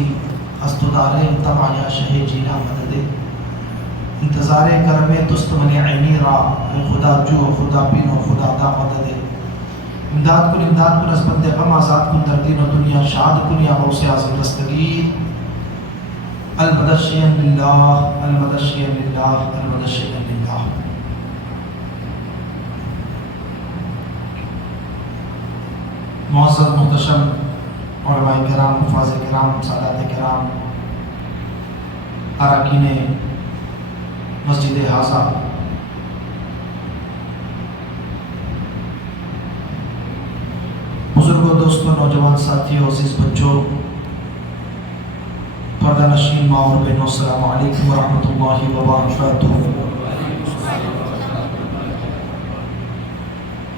ہستی استدارے تبع یا شہ جینا مدد انتظار کرم تست من عینی را خدا جو خدا بین و خدا دا مدد امداد کن از بند غم آزاد کن در دین و دنیا شاد کن یا غوث اعظم دستگیر المدد شیئا للہ المدد شیئا للہ المدد شیئا للہ. معزز محتشم علماء کرام، حفاظ کرام، سادات کرام، اراکین مسجد حاضہ، بزرگوں، دوستوں، نوجوان ساتھیوں، عزیز بچوں، پردہ نشین ماں اور بہنوں، السلام علیکم ورحمۃ اللہ وبرکاتہ.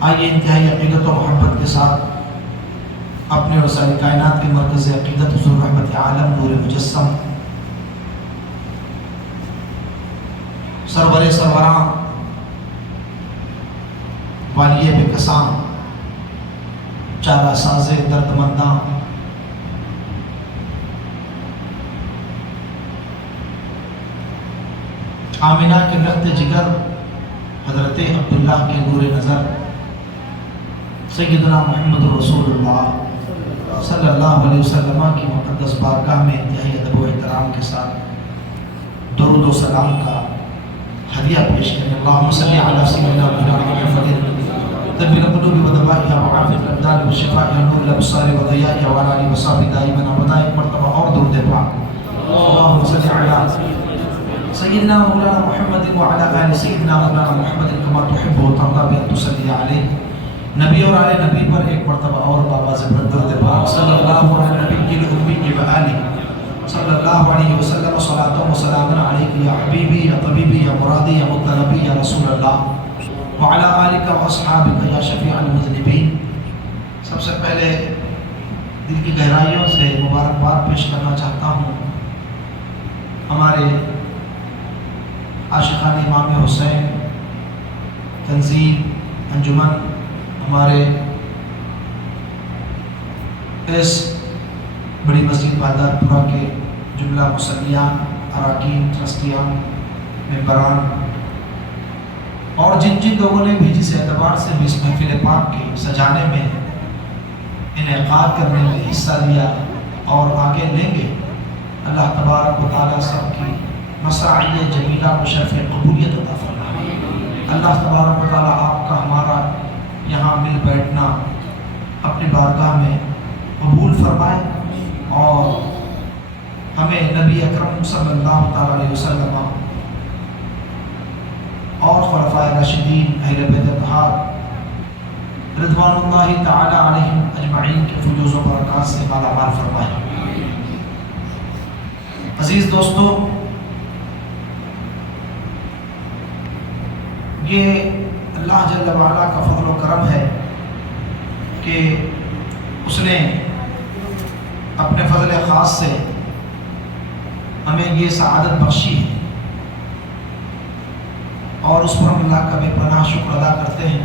آئیے انتہائی عقیدت و محبت کے ساتھ اپنے اور ساری کائنات کے مرکز عقیدت حضور رحمت عالم نور مجسم سرور سروراں والی بے کساں چارہ ساز درد منداں آمنہ کے رخت جگر حضرت عبداللہ کے نور نظر سیدنا محمد رسول اللہ صلی اللہ علیہ وسلم کی مقدس بارگاہ میں انتہائی ادب و احترام کے ساتھ درود و سلام کا ہدیہ پیش کریں. اللہم صلی علی سیدنا محمد طب القلوب و دوائها وعافی الابدان و شفائها نور الابصار و ضیائها وعلی آلہ وصحبہ دائما ابدا. ایک مرتبہ اور درود پاک. اللہم صلی علی سیدنا مولانا محمد وعلی آل سیدنا مولانا محمد کما تحب و ترضی بان تصلی علیہ. نبی اور آل نبی پر ایک مرتبہ اور بابا زبرت درود پاک صلی اللہ علیہ نبی الامی و آلہ صلی اللہ علیہ وسلم. صلاۃ و سلام علیک یا حبیبی یا طبیبی یا مرادی یا مطلبی یا رسول اللہ وعلی آلک و اصحابک یا شفیع المذنبین. سب سے پہلے دل کی گہرائیوں سے مبارکباد پیش کرنا چاہتا ہوں ہمارے عاشقان امام حسین تنظیم انجمن، ہمارے اس بڑی مسجد بہادر پورہ کے جملہ مصلیان، اراکین، ٹرسٹیان، ممبران اور جن لوگوں نے بھی جس اعتبار سے بھی اس محفل پاک کے سجانے میں، انعقاد کرنے میں حصہ لیا اور آگے لیں گے. اللہ تبارک و تعالیٰ سب کی مساعی جمیلہ کو شرف قبولیت عطا فرمائے. اللہ تبارک و تعالیٰ آپ کا ہمارا یہاں مل بیٹھنا اپنی بارگاہ میں قبول فرمائے اور ہمیں نبی اکرم صلی اللہ تعالیٰ علیہ وسلم اور خلفائے راشدین اہل بیت اطہار رضوان اللہ تعالیٰ علیہم اجمعین کے فیوز و برکات سے مالا مال فرمائے. عزیز دوستو، یہ اللہ جل وعلا کا فضل و کرم ہے کہ اس نے اپنے فضل خاص سے ہمیں یہ سعادت بخشی ہے اور اس پر ہم اللہ کا بے پناہ شکر ادا کرتے ہیں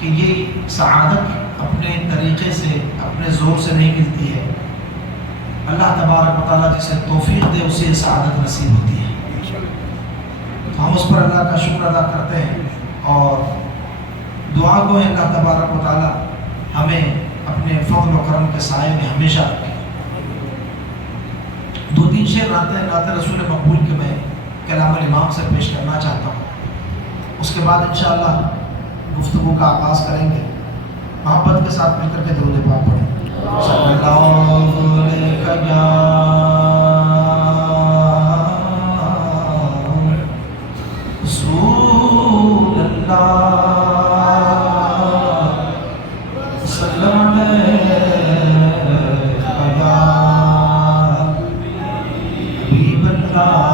کہ یہ سعادت اپنے طریقے سے، اپنے زور سے نہیں ملتی ہے. اللہ تبارک و تعالیٰ جسے توفیق دے اسے سعادت نصیب ہوتی ہے. ہم اس پر اللہ کا شکر ادا کرتے ہیں اور دعا گو ہیں اللہ تبارک و تعالیٰ ہمیں اپنے فضل و کرم کے سائے میں ہمیشہ رکھے. 2-3 شعر نعت رسول مقبول کے میں کلام الامام سے پیش کرنا چاہتا ہوں. اس کے بعد انشاءاللہ گفتگو کا آغاز کریں گے. محبت کے ساتھ مل کر کے درود پاک پڑھیں. صلی اللہ علیہ رسول اللہ وسلم یا حبیب اللہ.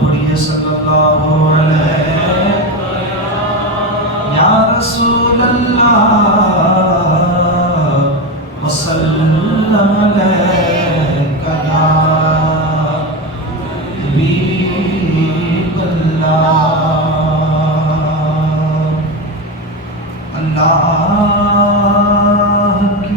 پڑھیے صلی اللہ علیہ یا رسول اللہ وسلم علیک یا حبیب اللہ. اللہ کی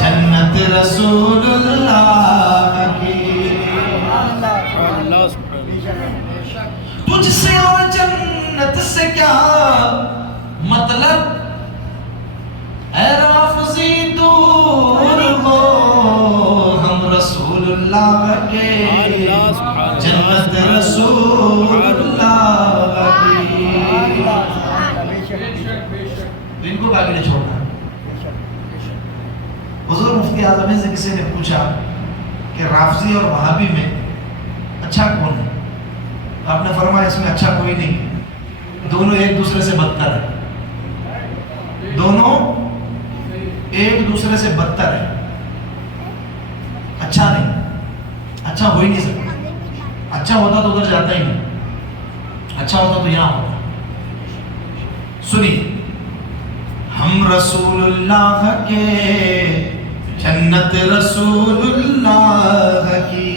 جنت رسول اللہ کی. تجھ سے اور جنت سے کیا مطلب اے رافضی دور ہو ہم رسول اللہ کے جنت رسول اللہ کی. ان کو باقی چھوڑنا. حضور مفتی اعظم سے کسی نے پوچھا کہ رافضی اور وہابی میں اچھا کون ہے؟ آپ نے فرمایا اس میں اچھا کوئی نہیں، دونوں ایک دوسرے سے بدتر ہیں. دونوں ایک دوسرے سے بدتر ہیں. اچھا نہیں، اچھا ہو ہی نہیں سکتا. اچھا ہوتا تو ادھر جاتا ہی نہیں، اچھا ہوتا تو یہاں ہوتا. سنیے، ہم رسول اللہ کے جنت رسول اللہ کی.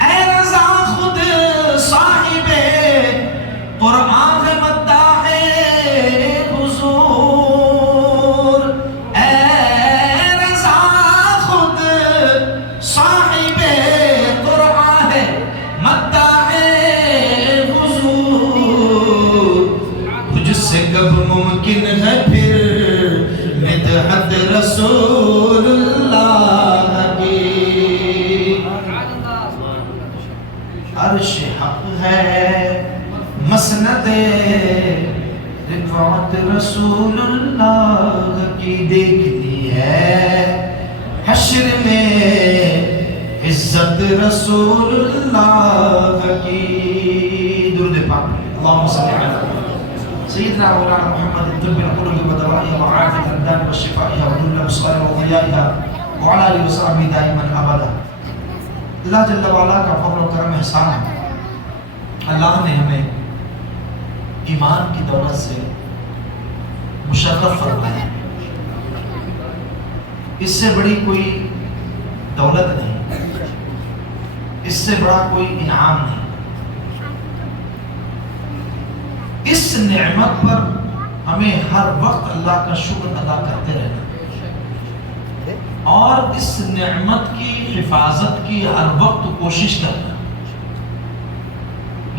اے رضا خود صاحب قرآن مداح حضور. اے رضا خود صاحب قرآن مداح حضور. تجھ سے کب ممکن ہے پھر مدحت رسول اللہ کی. عرش حق ہے مسند رفعت رسول اللہ کی. دیکھنی ہے حشر میں عزت رسول اللہ کی. درود پاک. اللہم صلی علی سیدنا مولانا محمد طب القلوب ودوائها وعافیة الابدان وشفائها ونور الابصار وضیائها وعلى آلہ وصحبہ دائما ابدا. اللہ جل وعلا کا فضل و کرم احسان ہے. اللہ نے ہمیں ایمان کی دولت سے مشرف فرمایا. اس سے بڑی کوئی دولت نہیں، اس سے بڑا کوئی انعام نہیں. اس نعمت پر ہمیں ہر وقت اللہ کا شکر ادا کرتے رہنا اور اس نعمت کی حفاظت کی ہر وقت کوشش کرنا.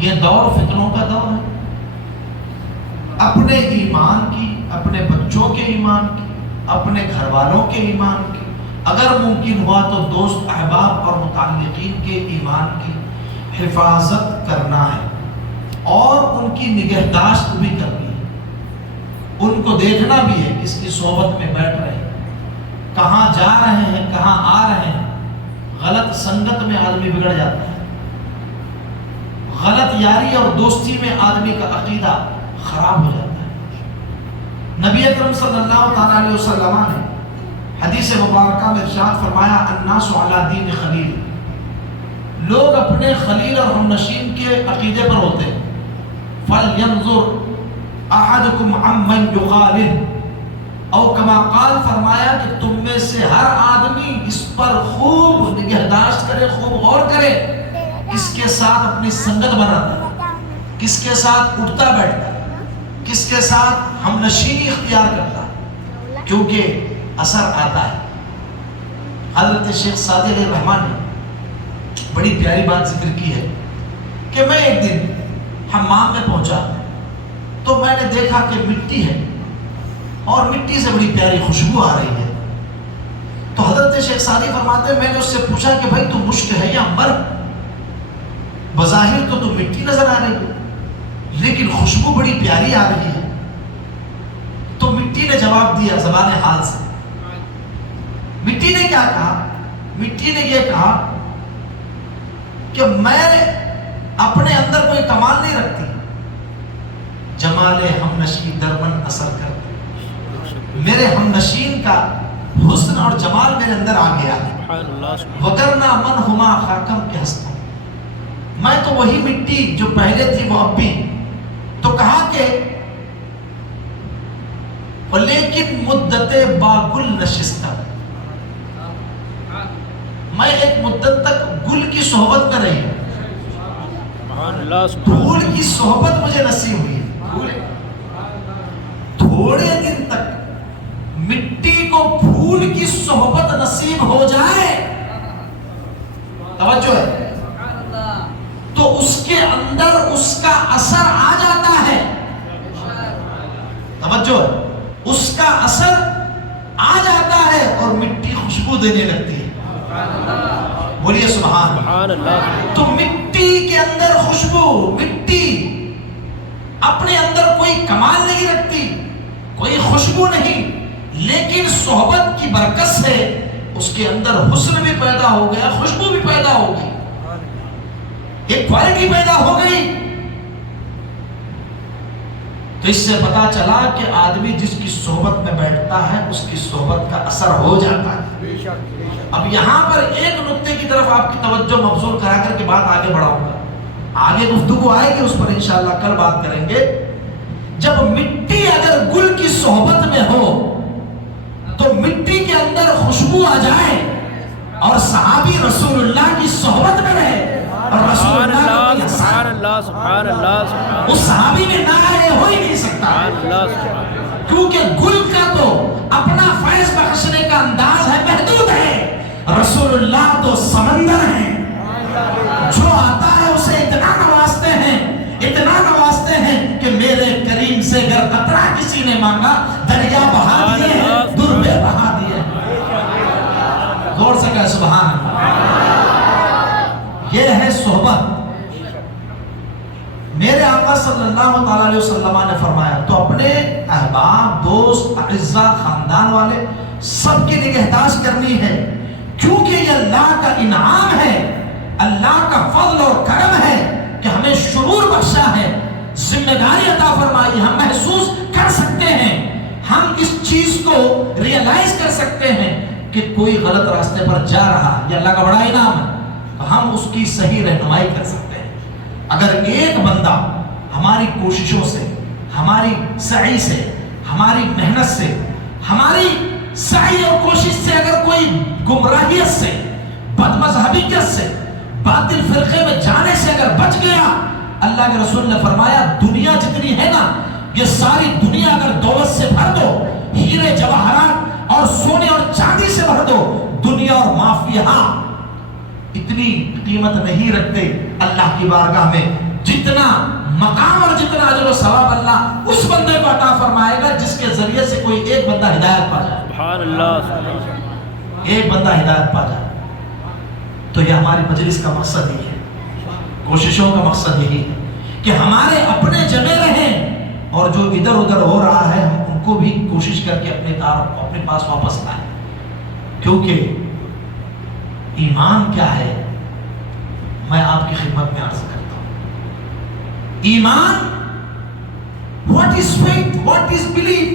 یہ دور فتنوں کا دور ہے. اپنے ایمان کی، اپنے بچوں کے ایمان کی، اپنے گھر والوں کے ایمان کی، اگر ممکن ہوا تو دوست احباب اور متعلقین کے ایمان کی حفاظت کرنا ہے اور ان کی نگہداشت بھی کرنی ہے. ان کو دیکھنا بھی ہے کس کی صحبت میں بیٹھ رہے ہیں، کہاں جا رہے ہیں، کہاں آ رہے ہیں. غلط سنگت میں آدمی بگڑ جاتا ہے. غلط یاری اور دوستی میں آدمی کا عقیدہ خراب ہو جاتا ہے. نبی اکرم صلی اللہ تعالیٰ علیہ وسلم نے حدیث مبارکہ میں ارشاد فرمایا الناس علی دین خلیل. لوگ اپنے خلیل اور ہم نشین کے عقیدے پر ہوتے ہیں. فَلْيَنْظُرْ أَحَدُكُمْ عَمَّنْ يُخَالِلُ او کما قال فرمایا کہ تم میں سے ہر آدمی اس پر خوب نگہداشت کرے، خوب غور کرے کس کے ساتھ اپنی سنگت بناتا ہے، کس کے ساتھ اٹھتا بیٹھتا ہے، کس کے ساتھ ہم نشینی اختیار کرتا ہے، کیونکہ اثر آتا ہے. حضرت شیخ سعدی علیہ الرحمن نے بڑی پیاری بات ذکر کی ہے کہ میں ایک دن حمام میں پہنچا تو میں نے دیکھا کہ مٹی ہے اور مٹی سے بڑی پیاری خوشبو آ رہی ہے. تو حضرت شیخ سعدی فرماتے ہیں میں نے اس سے پوچھا کہ بھائی تو مشک ہے یا عمبر؟ بظاہر تو مٹی نظر آ رہی ہے لیکن خوشبو بڑی پیاری آ رہی ہے. تو مٹی نے جواب دیا زبان حال سے. مٹی نے کیا کہا؟ مٹی نے یہ کہا کہ میں اپنے اندر کوئی کمال نہیں رکھتی، جمال ہم نشین درمن اثر کرتی. میرے ہم نشین کا حسن اور جمال میرے اندر آ گیا ہے. وگرنہ من ہما خاکم کے ہستوں. میں تو وہی مٹی جو پہلے تھی وہ اب بھی. تو کہا کہ لیکن مدت باگل نشستہ، میں ایک مدت تک گل کی صحبت میں رہی ہوں. پھول کی صحبت مجھے نصیب ہوئی ہے. تھوڑے دن تک مٹی کو پھول کی صحبت نصیب ہو جائے، توجہ ہے، تو اس کے اندر اس کا اثر آ جاتا ہے، توجہ ہے، اس کا اثر آ جاتا ہے اور مٹی خوشبو دینے لگتی ہے، بولیے سبحان اللہ۔ تو مٹی کے اندر خوشبو، مٹی اپنے اندر کوئی کمال نہیں رکھتی، کوئی خوشبو نہیں، لیکن صحبت کی برکت سے اس کے اندر حسن بھی پیدا ہو گیا، خوشبو بھی پیدا ہو گئی، ایک کوالٹی پیدا ہو گئی۔ تو اس سے پتا چلا کہ آدمی جس کی صحبت میں بیٹھتا ہے اس کی صحبت کا اثر ہو جاتا ہے۔ اب یہاں پر ایک نقطے کی طرف آپ کی توجہ مبذول کرا کر کے بات آگے بڑھاؤں گا، آگے گفتگو آئے گی اس پر انشاءاللہ، کل بات کریں گے۔ جب مٹی اگر گل کی صحبت میں ہو تو مٹی کے اندر خوشبو آ جائے اور صحابی رسول اللہ کی صحبت میں رہے اور رسول اللہ کو سبحان اللہ سبحان اللہ سبحان اس صحابی میں نہ ہو ہی نہیں سکتا، اللہ، کیونکہ گل کا تو اپنا فیض بخشنے کا انداز ہے، محدود ہے، رسول اللہ تو سمندر ہیں، جو آتا ہے اسے اتنا نوازتے ہیں، اتنا نوازتے ہیں کہ میرے کریم سے اگر قطرہ کسی نے مانگا دریا بہا دیے، دربے بہا دیے، غور سے کہا سبحان اللہ۔ یہ ہے صحبت۔ میرے آقا صلی اللہ تعالیٰ علیہ وسلم نے فرمایا تو اپنے احباب، دوست، اعزاء، خاندان والے سب کی نگہداشت کرنی ہے، کیونکہ یہ اللہ کا انعام ہے، اللہ کا فضل اور کرم ہے کہ ہمیں شعور بخشا ہے، ذمہ داری عطا فرمائی، ہم محسوس کر سکتے ہیں، ہم اس چیز کو ریئلائز کر سکتے ہیں کہ کوئی غلط راستے پر جا رہا ہے، یہ اللہ کا بڑا انعام ہے، تو ہم اس کی صحیح رہنمائی کر سکتے ہیں۔ اگر ایک بندہ ہماری کوششوں سے، ہماری سعی سے، ہماری محنت سے، ہماری سعی اور کوشش سے اگر کوئی گمراہیت سے، بد مذہبیت سے، باطل فرقے میں جانے سے اگر بچ گیا، اللہ کے رسول نے فرمایا دنیا جتنی ہے نا، یہ ساری دنیا اگر دولت سے بھر دو، ہیرے جواہرات اور سونے اور چاندی سے بھر دو، دنیا اور مافیہ اتنی قیمت نہیں رکھتے اللہ کی بارگاہ میں جتنا مقام اور جتنا اجر و ثواب اللہ اس بندے کو عطا فرمائے گا جس کے ذریعے سے کوئی ایک بندہ ہدایت پا جائے، سبحان اللہ، ایک بندہ ہدایت پا جائے۔ تو یہ ہماری مجلس کا مقصد ہی ہے، کوششوں کا مقصد یہی ہے کہ ہمارے اپنے جمے رہیں اور جو ادھر ادھر ہو رہا ہے ہم ان کو بھی کوشش کر کے اپنے پاس واپس لائیں، کیونکہ ایمان کیا ہے میں آپ کی خدمت میں عرض کرتا ہوں۔ ایمان، what is faith, what is belief,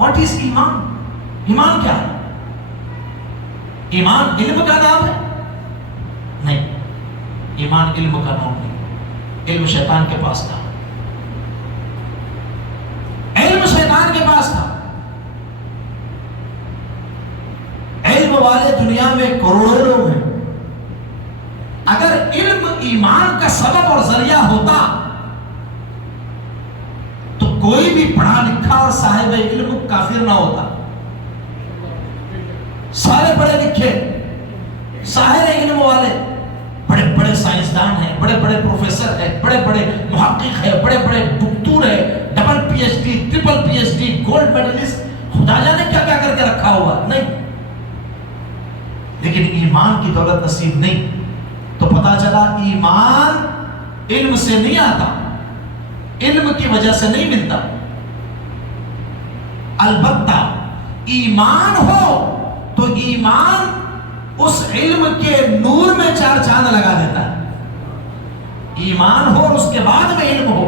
what is ایمان؟ ایمان کیا ہے؟ ایمان علم کا نام ہے؟ نہیں، ایمان علم کا نام نہیں، علم شیطان کے پاس تھا، علم شیطان کے پاس تھا۔ علم والے دنیا میں کروڑوں لوگ ہیں، اگر علم ایمان کا سبب اور ذریعہ ہوتا تو کوئی بھی پڑھا لکھا اور صاحب علم کافر نہ ہوتا۔ سارے پڑھے لکھے صاحب علم والے بڑے بڑے سائنسدان ہیں، بڑے بڑے پروفیسر ہیں، بڑے بڑے محقق ہیں، بڑے بڑے دکتور ہیں، double P H D, triple P H D, gold medalist, خدا جانے کیا کیا کر کے رکھا ہوا، نہیں، لیکن ایمان کی دولت نصیب نہیں۔ تو پتا چلا ایمان علم سے نہیں آتا، علم کی وجہ سے نہیں ملتا، البتہ ایمان ہو تو ایمان اس علم کے نور میں چار چاند لگا دیتا ہے۔ ایمان ہو اور اس کے بعد میں علم ہو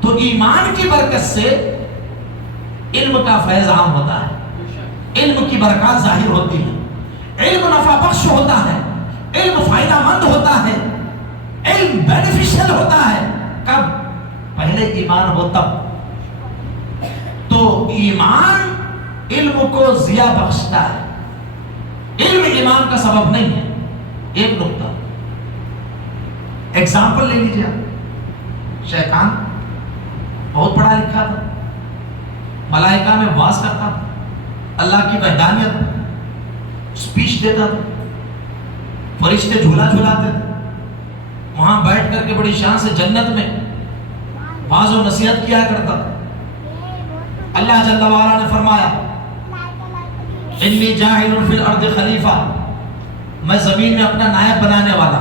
تو ایمان کی برکت سے علم کا فیض عام ہوتا ہے، علم کی برکات ظاہر ہوتی ہے، علم نفع بخش ہوتا ہے، علم فائدہ مند ہوتا ہے، علم بینیفیشل ہوتا ہے۔ کب؟ پہلے ایمان ہو تب۔ تو ایمان علم کو ضیاء بخشتا ہے، علم ایمان کا سبب نہیں ہے۔ ایک نقطہ ایگزامپل لے لیجیے، شیطان بہت پڑھا لکھا تھا، ملائکہ میں واس کرتا تھا، اللہ کی وحدانیت اسپیچ دیتا تھا، فرشتے جھولا جھولاتے تھے، وہاں بیٹھ کر کے بڑی شان سے جنت میں واعظ و نصیحت کیا کرتا تھا۔ اللہ جل وعلا نے فرمایا انی جاعل فی الارض خلیفہ، میں زمین میں اپنا نائب بنانے والا،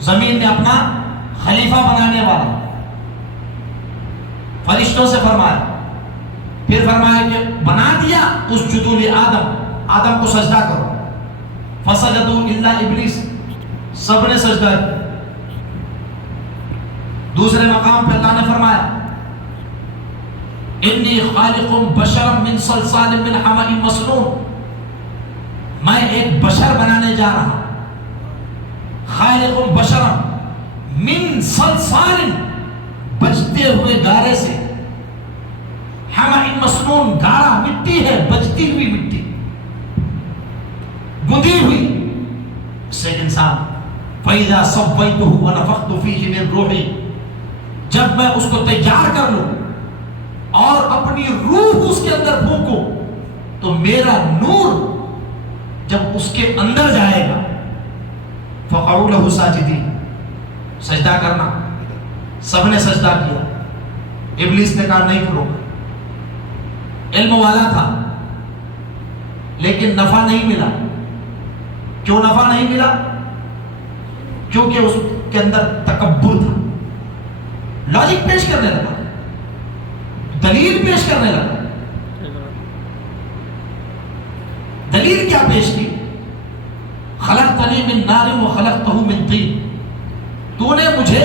زمین میں اپنا خلیفہ بنانے والا۔ فرشتوں سے فرمایا، پھر فرمایا کہ بنا دیا اسجدوا لآدم، آدم کو سجدہ کرو، فسجدوا الا ابلیس، سب نے سجدہ کیا۔ دوسرے مقام پہ اللہ نے فرمایا انی خالق بشرا من صلصال من حمأ مسنون، میں ایک بشر بنانے جا رہا ہوں، خالق بشرا من صلصال، بجتے ہوئے گارے سے، حمأ مسنون، گارا مٹی ہے، بجتی ہوئی مٹی، گندی ہوئی، اس سے انسان فَإِذَا سَوَّيْتُهُ وَنَفَخْتُ فِيهِ مِن رُوحِي، جب میں اس کو تیار کر لوں اور اپنی روح اس کے اندر پھونکوں تو میرا نور جب اس کے اندر جائے گا فَقَعُوا لَهُ سَاجِدِينَ، سجدہ کرنا۔ سب نے سجدہ کیا، ابلیس نے کہا نہیں کرو، علم والا تھا لیکن نفع نہیں ملا۔ کیوں نفع نہیں ملا؟ کیونکہ اس کے اندر تکبر تھا، لاجک پیش کرنے لگا، دلیل پیش کرنے لگا۔ دلیل کیا پیش کی؟ خلقتنی من نار وخلقتہ من طین، تو نے مجھے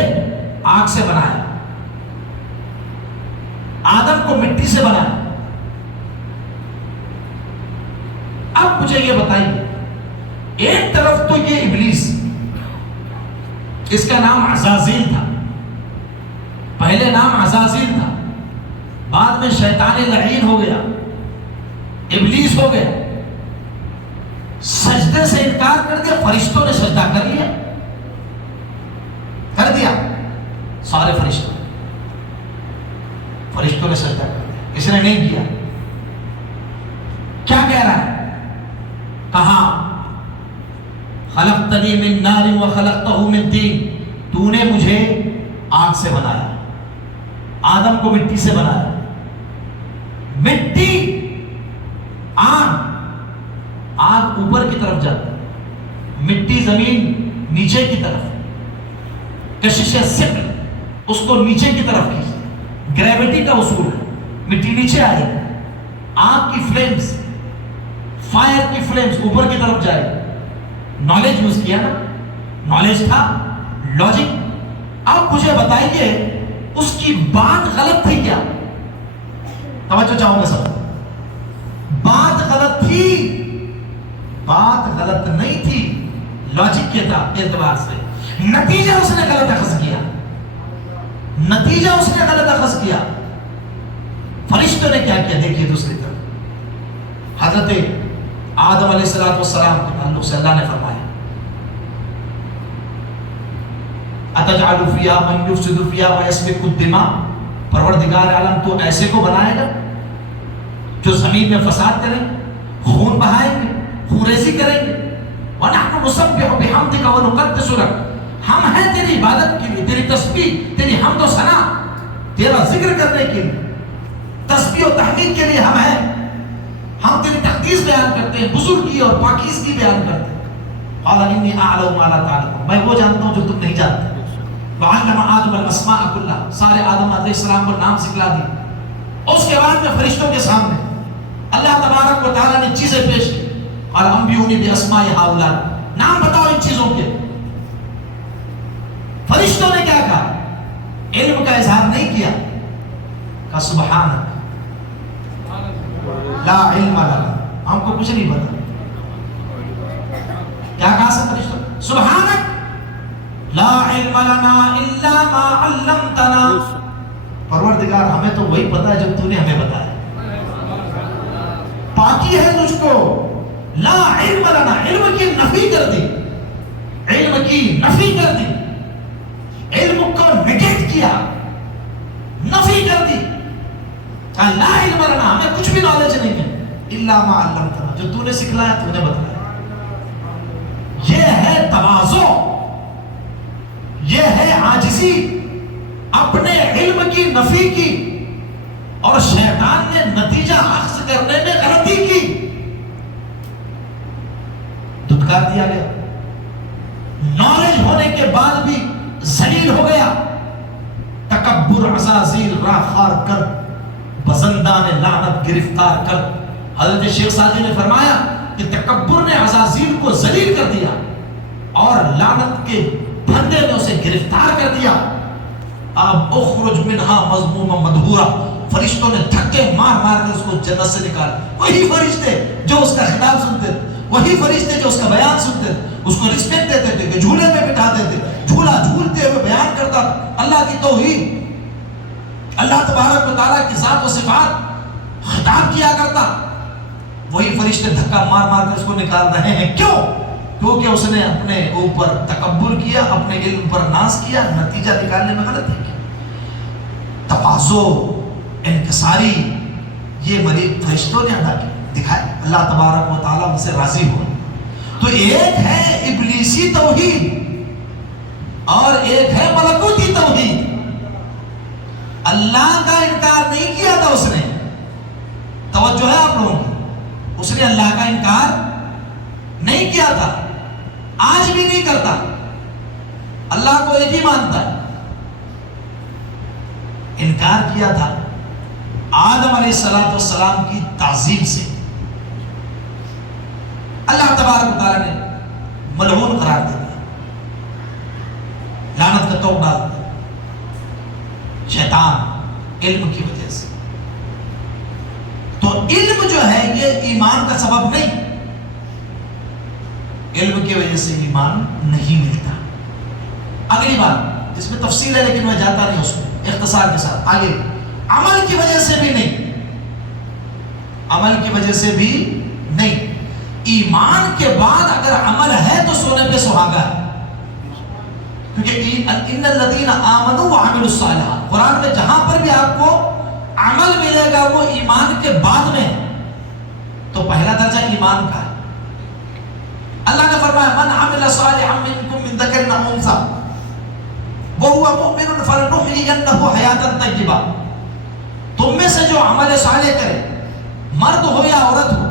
آگ سے بنایا، آدم کو مٹی سے بنایا۔ اب مجھے یہ بتائیے، ایک طرف تو یہ ابلیس، اس کا نام عزازیل تھا، پہلے نام عزازیل تھا، بعد میں شیطان لعین ہو گیا، ابلیس ہو گیا، سجدے سے انکار کر دیا۔ فرشتوں نے سجدہ کر لیا، کر دیا، سارے فرشتوں نے سجدہ کر دیا، اس نے نہیں کیا۔ کیا کہہ رہا ہے؟ کہا خلقتنی من نار وخلقتہ من طین، تو نے مجھے آگ سے بنایا، آدم کو مٹی سے بنایا۔ مٹی، آگ اوپر کی طرف جاتی، مٹی زمین نیچے کی طرف، کشش ثقل اس کو نیچے کی طرف کھینچتی، گریویٹی کا اصول ہے، مٹی نیچے آئے، آگ کی فلیمز، فائر کی فلیمز اوپر کی طرف جائے۔ نالج یوز کیا نا، نالج تھا، لاجک۔ اب مجھے بتائیے اس کی بات غلط تھی کیا؟ توجہ چاہوں گا سب، بات غلط تھی؟ بات غلط نہیں تھی، لاجک کے اعتبار سے، نتیجہ اس نے غلط اخذ کیا، نتیجہ اس نے غلط اخذ کیا۔ فرشتوں نے کیا کیا؟ دیکھیے دوسری طرف، حضرت آدم علیہ السلام کے تعلق سے اللہ نے فرمایا اتجعل فیہا من یفسد فیہا ویسفک الدماء، پروردگار عالم تو ایسے کو بنائے گا جو زمین میں فساد کریں، خون بہائیں گے، خونریزی کریں گے۔ وَنَحْنُ نُسَبِّحُ بِحَمْدِكَ وَنُقَدِّسُ لَكَ، ہم ہیں تیری عبادت کے لیے، تیری تسبیح، تیری حمد و ثنا، تیرا ذکر کرنے کے لیے، تسبیح و تحمید کے لیے ہم ہیں، ہم تیری تقدیس بیان کرتے ہیں، بزرگی اور پاکیزگی بیان کرتے ہیں۔ قال انی اعلم ما لا تعلمون، میں وہ جانتا ہوں جو تم نہیں جانتے۔ وعلم آدم الاسماء كلها، سارے آدم علیہ السلام کو نام سکھلا دی۔ اس کے بعد میں فرشتوں کے سامنے اللہ تبارک و تعالیٰ نے چیزیں پیش کی، قال انبئونی باسماء هؤلاء، نام بتاؤ ان چیزوں کے۔ فرشتوں نے کیا کہا؟ علم کا اظہار نہیں کیا، کہا سبحانک لا علم لنا، ہم کو کچھ نہیں پتا۔ کیا کہا سب فرشتوں؟ سبحانک لا علم لنا الا ما علمتنا، پروردگار ہمیں تو وہی پتا ہے جو تو نے ہمیں بتایا، پاکی ہے تجھ کو۔ لا علم لنا، علم کی نفی کر دی، علم کی نفی کر دی، علم کو نگیٹ کیا، نفی کر دی، لا علم لنا، ہمیں کچھ بھی نالج نہیں ہے۔ الا ما علمتنا، جو تو نے سکھلایا تو نے بتلایا۔ یہ ہے تواضع، یہ ہے عاجزی، اپنے علم کی نفی کی اور شیطان نے نتیجہ اخذ کرنے میں غلطی کی، دھتکار دیا گیا، نالج ہونے کے بعد بھی ذلیل ہو گیا۔ تکبر عزازیل راہ خار کر، بزندان لعنت گرفتار کر۔ حضرت شیخ سعدی نے فرمایا کہ تکبر نے عزازیل کو ذلیل کر دیا اور لعنت کے پھندے میں اسے گرفتار کر دیا۔ اب اخرج منہا مذموما مدحورا، فرشتوں نے دھکے مار مار کر اس کو جنت سے نکال۔ وہی فرشتے جو اس کا خطاب سنتے تھے، وہی فرشتے جو اس کا بیان سنتے تھے، اس کو رسپیکٹ دیتے تھے کہ جھولے میں بٹھاتے تھے، جھولا جھولتے ہوئے بیان کرتا اللہ کی توحید، اللہ تبارک و تعالیٰ کی ذات و صفات خطاب کیا کرتا، وہی فرشتے دھکا مار مار کر اس کو نکال رہے ہیں۔ کیوں؟ کیونکہ اس نے اپنے اوپر تکبر کیا، اپنے علم پر ناز کیا، نتیجہ نکالنے میں غلطی کی۔ تواضع، انکساری، یہ مریض فرشتوں نے ادا کی، دکھائے، اللہ تبارک و تعالیٰ ان سے راضی ہوا۔ تو ایک ہے ابلیسی توحید اور ایک ہے ملکوتی توحید۔ اللہ کا انکار نہیں کیا تھا اس نے، توجہ ہے آپ لوگوں کی، اس نے اللہ کا انکار نہیں کیا تھا، آج بھی نہیں کرتا، اللہ کو ایک ہی مانتا ہے۔ انکار کیا تھا آدم علیہ السلام کی تعظیم سے، اللہ تبارک و تعالیٰ نے ملعون قرار دے دیا، لعنت کا توق ڈال دیا، شیطان علم کی وجہ سے۔ تو علم جو ہے یہ ایمان کا سبب نہیں، علم کی وجہ سے ایمان نہیں ملتا۔ اگلی بات، اس میں تفصیل ہے لیکن میں جاتا نہیں اس میں، اختصار کے ساتھ آگے، عمل کی وجہ سے بھی نہیں، عمل کی وجہ سے بھی نہیں۔ ایمان کے بعد اگر عمل ہے تو سونے پہ سہاگا ہے، کیونکہ ان الذین آمنوا وعملوا الصالحات، قرآن میں جہاں پر بھی آپ کو عمل ملے گا وہ ایمان کے بعد میں، تو پہلا درجہ ایمان کا ہے۔ اللہ نے فرمایا من عمل صالحا منکم من ذکر او انثی وهو مؤمن فلنحیینہ حیاتا طیبہ، تم میں سے جو عمل صالح کرے، مرد ہو یا عورت ہو،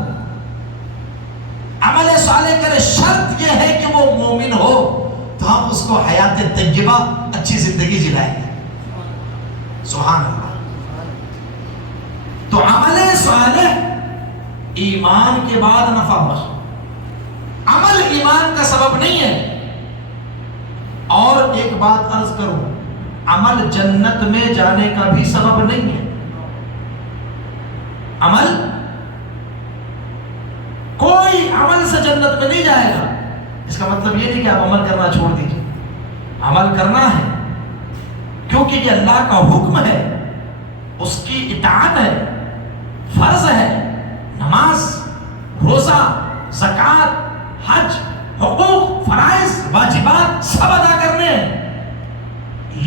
عمل صالح کرے، شرط یہ ہے کہ وہ مومن ہو، تو ہم اس کو حیات طیبہ، اچھی زندگی جلائیں گے۔ سبحان اللہ۔ تو عمل صالح ایمان کے بعد نفع بخش، عمل ایمان کا سبب نہیں ہے۔ اور ایک بات عرض کروں، عمل جنت میں جانے کا بھی سبب نہیں ہے۔ عمل، کوئی عمل سے جنت میں نہیں جائے گا۔ اس کا مطلب یہ نہیں کہ آپ عمل کرنا چھوڑ دیجیے، عمل کرنا ہے، کیونکہ یہ اللہ کا حکم ہے، اس کی اطاعت ہے، فرض ہے، نماز، روزہ، زکوٰۃ، حج، حقوق، فرائض، واجبات سب ادا کرنے ہیں،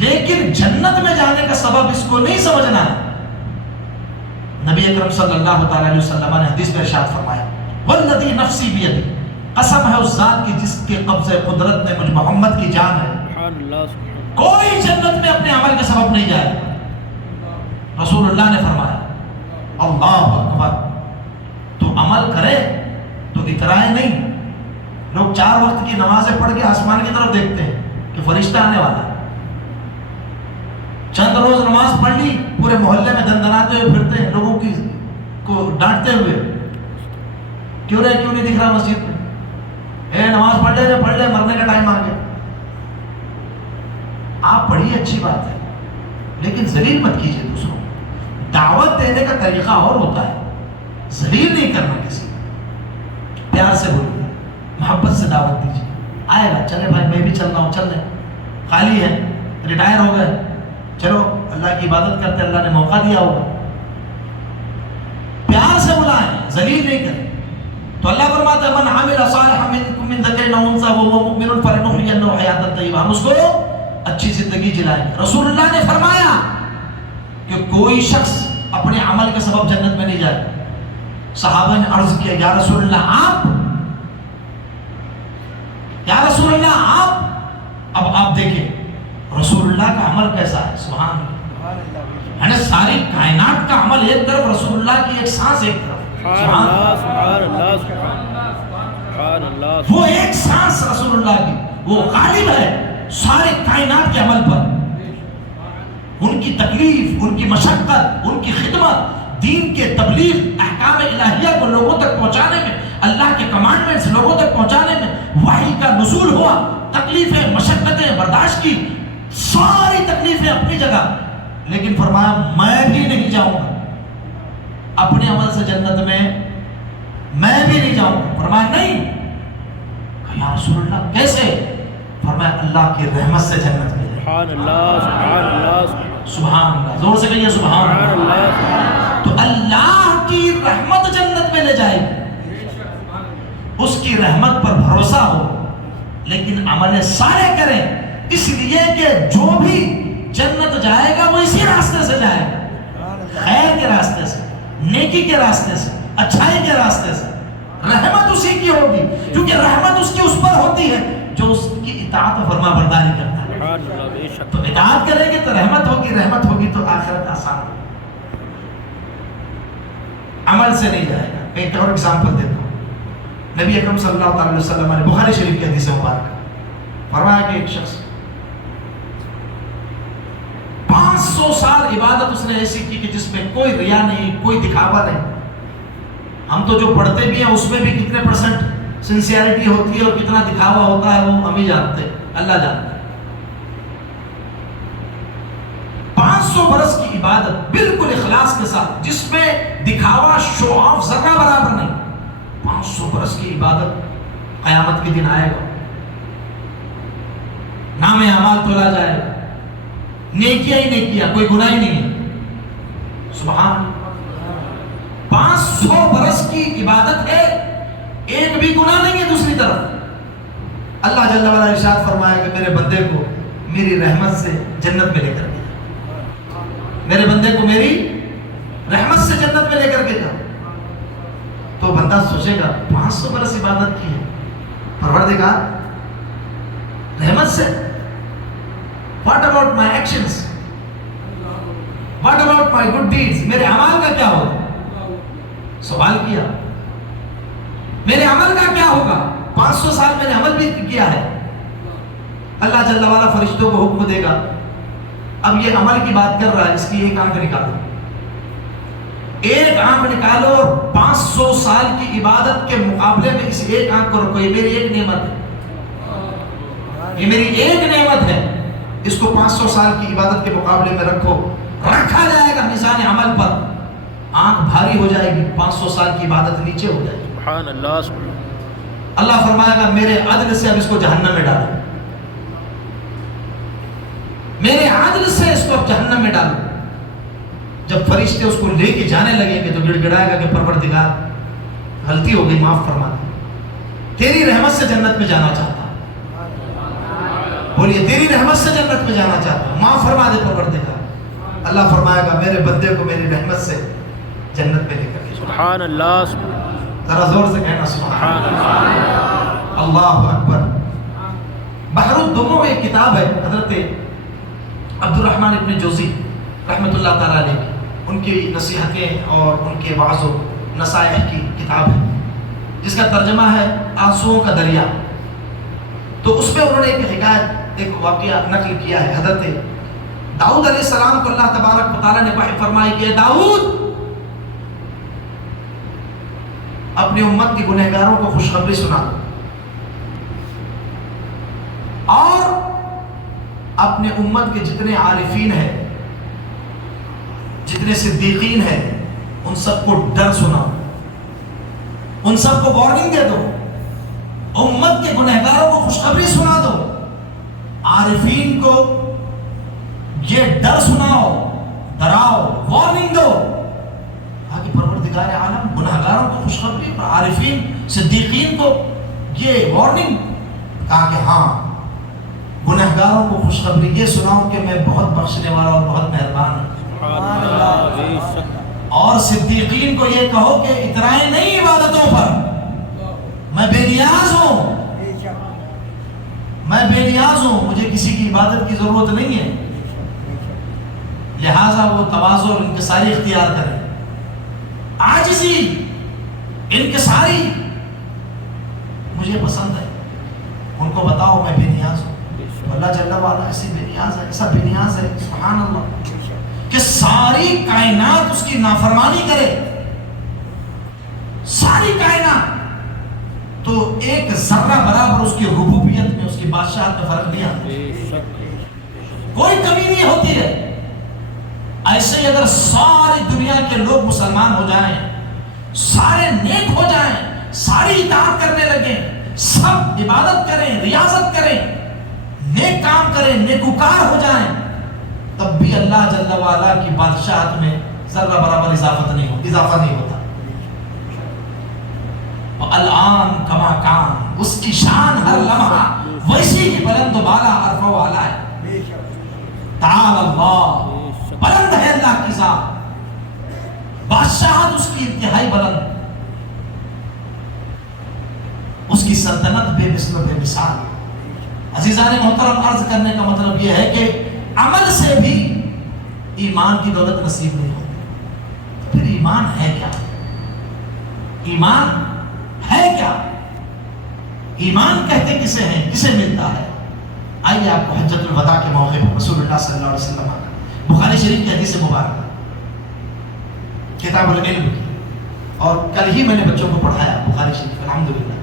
لیکن جنت میں جانے کا سبب اس کو نہیں سمجھنا ہے۔ نبی اکرم صلی اللہ تعالی علیہ وسلم نے حدیث میں ارشاد فرمایا والذی نفسی بیدی، قسم ہے اس ذات کی جس کے قبضہ قدرت میں مجھ محمد کی جان ہے، کوئی جنت میں اپنے عمل کے سبب نہیں جائے۔ رسول اللہ نے فرمایا اللہ اکبر، تو عمل کرے تو اترائے نہیں۔ لوگ 4 وقت کی نمازیں پڑھ کے آسمان کی طرف دیکھتے ہیں کہ فرشتہ آنے والا ہے، چند روز نماز پڑھ لی، پورے محلے میں دندناتے ہوئے پھرتے ہیں، لوگوں کی کو ڈانٹتے ہوئے، کیوں نہیں دکھ رہا مسجد میں، نماز پڑھ لے مرنے کا ٹائم آ گیا۔ آپ پڑھیے، اچھی بات ہے، لیکن ذلیل مت کیجیے دوسروں کو۔ دعوت دینے کا طریقہ اور ہوتا ہے، ذلیل نہیں کرنا کسی، پیار سے بولیے، محبت سے دعوت دیجیے، آئے گا، چلے بھائی میں بھی چل رہا ہوں، چل رہے، خالی ہے، ریٹائر ہو گئے، چلو اللہ کی عبادت کرتے، اللہ نے موقع دیا ہوگا، پیار سے بلائیں، ذلیل نہیں کریں۔ تو اللہ فرماتا ہے من عمل صالحا منکم من ذکر او انثی وهو مؤمن فلنحیینہ حیاتا طیبہ، ہم اس کو اچھی زندگی جلائیں گے۔ رسول اللہ نے فرمایا کہ کوئی شخص اپنے عمل کے سبب جنت میں نہیں جائے، صحابہ نے عرض کیا یا رسول اللہ آپ، یا رسول اللہ آپ. اب آپ دیکھیں رسول اللہ کا عمل کیسا ہے، سبحان اللہ. یعنی ساری کائنات کا عمل ایک طرف، رسول اللہ کی ایک سانس ایک طرف. سبحان اللہ سبحان اللہ سبحان اللہ. وہ ایک سانس رسول اللہ کی، وہ غالب ہے سارے کائنات کے عمل پر. ان کی تکلیف، ان کی مشقت، ان کی خدمت، دین کے تبلیغ، احکام الہیہ کو لوگوں تک پہنچانے میں، اللہ کے کمانڈمنٹس لوگوں تک پہنچانے میں، وحی کا نزول ہوا، تکلیفیں مشقتیں برداشت کی، ساری تکلیفیں اپنی جگہ، لیکن فرمایا میں بھی نہیں جاؤں گا اپنے عمل سے جنت میں بھی نہیں جاؤں گا. فرمایا نہیں. یا رسول اللہ کیسے؟ فرمایا اللہ کی رحمت سے جنت میں. سبحان اللہ سبحان اللہ سبحان اللہ. زور سے کہیے سبحان اللہ. تو اللہ کی رحمت جنت میں لے جائے گی. اس کی رحمت پر بھروسہ ہو، لیکن عمل سارے کریں، اس لیے کہ جو بھی جنت جائے گا وہ اسی راستے سے جائے گا، خیر کے راستے سے، نیکی کے راستے سے، اچھائی کے راستے سے. رحمت اسی کی ہوگی، کیونکہ رحمت اس کی اس پر ہوتی ہے جو اس کی اطاعت و فرما برداری کرتا ہے. تو اطاعت کریں گے تو رحمت ہوگی، رحمت ہوگی تو آخرت آسان ہوگی. عمل سے نہیں جائے گا. ایک اور ایگزامپل دیتا ہوں. نبی اکرم صلی اللہ علیہ وسلم نے بخاری شریف کی حدیث مبارک فرمایا کہ ایک شخص 500 سال عبادت اس نے ایسی کی کہ جس میں کوئی ریا نہیں، کوئی دکھاوا نہیں. ہم تو جو پڑھتے بھی ہیں اس میں بھی کتنے پرسنٹ سنسیئرٹی ہوتی ہے اور کتنا دکھاوا ہوتا ہے وہ ہم ہی جانتے ہیں، اللہ جانتا ہے. 500 برس کی عبادت بالکل اخلاص کے ساتھ، جس میں دکھاوا شو آف ذرہ برابر نہیں. 500 برس کی عبادت، قیامت کے دن آئے گا، نام اعمال تولا جائے گا، نیکیاں ہی نیکیاں، کوئی گناہ ہی نہیں ہے. سبحان. 500 برس کی عبادت ہے، ایک بھی گناہ نہیں ہے. دوسری طرف اللہ جل وعلا ارشاد فرمایا کہ میرے بندے کو میری رحمت سے جنت میں لے کر کے جا، میرے بندے کو میری رحمت سے جنت میں لے کر کے جا. تو بندہ سوچے گا 500 برس عبادت کی ہے، پروردگار رحمت سے. What about my actions? What about my good deeds? میرے عمل کا کیا ہوگا؟ سوال کیا میرے عمل کا کیا ہوگا؟ 500 سال میں نے عمل بھی کیا ہے. اللہ جل وعلا فرشتوں کو حکم دے گا اب یہ عمل کی بات کر رہا ہے، اس کی ایک آنکھ نکالو. ایک آنکھ نکالو اور 500 سال کی عبادت کے مقابلے میں اس ایک آنکھ کو رکھو. یہ میری ایک نعمت ہے، یہ میری ایک نعمت ہے. اس کو 500 سال کی عبادت کے مقابلے میں رکھو. رکھا جائے گا میزان عمل پر، آنکھ بھاری ہو جائے گی، 500 سال کی عبادت نیچے ہو جائے گی. سبحان اللہ. اللہ فرمائے گا میرے عدل سے اب اس کو جہنم میں ڈالو، میرے عدل سے اس کو اب جہنم میں ڈالو. جب فرشتے اس کو لے کے جانے لگیں گے تو گڑ گڑائے گا کہ پروردگار غلطی ہو گئی، معاف فرما دے، تیری رحمت سے جنت میں جانا چاہتا. بولیے تیری رحمت سے جنت میں جانا چاہتا ہوں، معاف فرما دے پروردگار. اللہ فرمائے گا میرے بندے کو میری رحمت سے جنت میں لے کر کے. سبحان اللہ. ذرا زور سے کہنا سبحان اللہ. اللہ اکبر. بحر الدموع ایک کتاب ہے حضرت عبد الرحمن ابن جوزی رحمۃ اللہ تعالیٰ علیہ، ان کی نصیحتیں اور ان کے وعظ و نصائح کی کتاب ہے جس کا ترجمہ ہے آنسوؤں کا دریا. تو اس میں انہوں نے ایک حکایت، ایک واقعہ نقل کیا ہے. حضرت داؤد علیہ السلام کو اللہ تبارک و تعالیٰ نے وحی فرمائی کہ داؤد اپنی امت کی گنہگاروں کو خوشخبری سنا اور اپنے امت کے جتنے عارفین ہیں، جتنے صدیقین ہیں، ان سب کو ڈر سنا، ان سب کو وارننگ دے دو، امت کے گنہگاروں کو خوشخبری سنا دو، عارفین کو یہ ڈر سناؤ، ڈراؤ، وارننگ دو تاکہ پروردگار عالم گنہگاروں کو خوشخبری اور عارفین صدیقین کو یہ وارننگ. کہا کہ ہاں گنہگاروں کو خوشخبری یہ سناؤ کہ میں بہت بخشنے والا اور بہت مہربان ہوں. اور صدیقین کو یہ کہو کہ اترائے نہیں عبادتوں پر، میں بے نیاز ہوں، میں بے نیاز ہوں، مجھے کسی کی عبادت کی ضرورت نہیں ہے. لہٰذا وہ تواضع اور انکساری اختیار کریں، عاجزی، انکساری مجھے پسند ہے. ان کو بتاؤ میں بے نیاز ہوں. اللہ جل وعلا ایسی بے نیاز ہے، ایسا بے نیاز ہے سبحان اللہ کہ ساری کائنات اس کی نافرمانی کرے، ساری کائنات، تو ایک ذرہ برابر اس کی ربوبیت میں، اس کی بادشاہت میں فرق نہیں آتا، کوئی کمی نہیں ہوتی ہے. ایسے ہی اگر ساری دنیا کے لوگ مسلمان ہو جائیں، سارے نیک ہو جائیں، ساری اطاعت کرنے لگیں، سب عبادت کریں، ریاضت کریں، نیک کام کریں، نیکوکار ہو جائیں، تب بھی اللہ جل وعلا کی بادشاہت میں ذرہ برابر اضافہ نہیں ہوتا. الان کما کان، اس کی شان ہر لمحہ ویسی ہی بلند و بالا، عرف و اعلیٰ ہے. تعالی اللہ، بلند ہے اللہ کی ذات، بادشاہت اس کی انتہائی بلند، اس کی سلطنت بے مثل و بے مثال. عزیزان محترم، عرض کرنے کا مطلب یہ ہے کہ عمل سے بھی ایمان کی دولت نصیب نہیں ہوتی. پھر ایمان ہے کیا؟ ایمان ہے کیا؟ ایمان کہتے کسے ہیں، کسے ملتا ہے؟ آئیے آپ کو حجۃ الوداع کے موقع پر رسول اللہ صلی اللہ علیہ وسلم بخاری شریف کی حدیث مبارکہ کتاب العلم کی، اور کل ہی میں نے بچوں کو پڑھایا بخاری شریف الحمدللہ.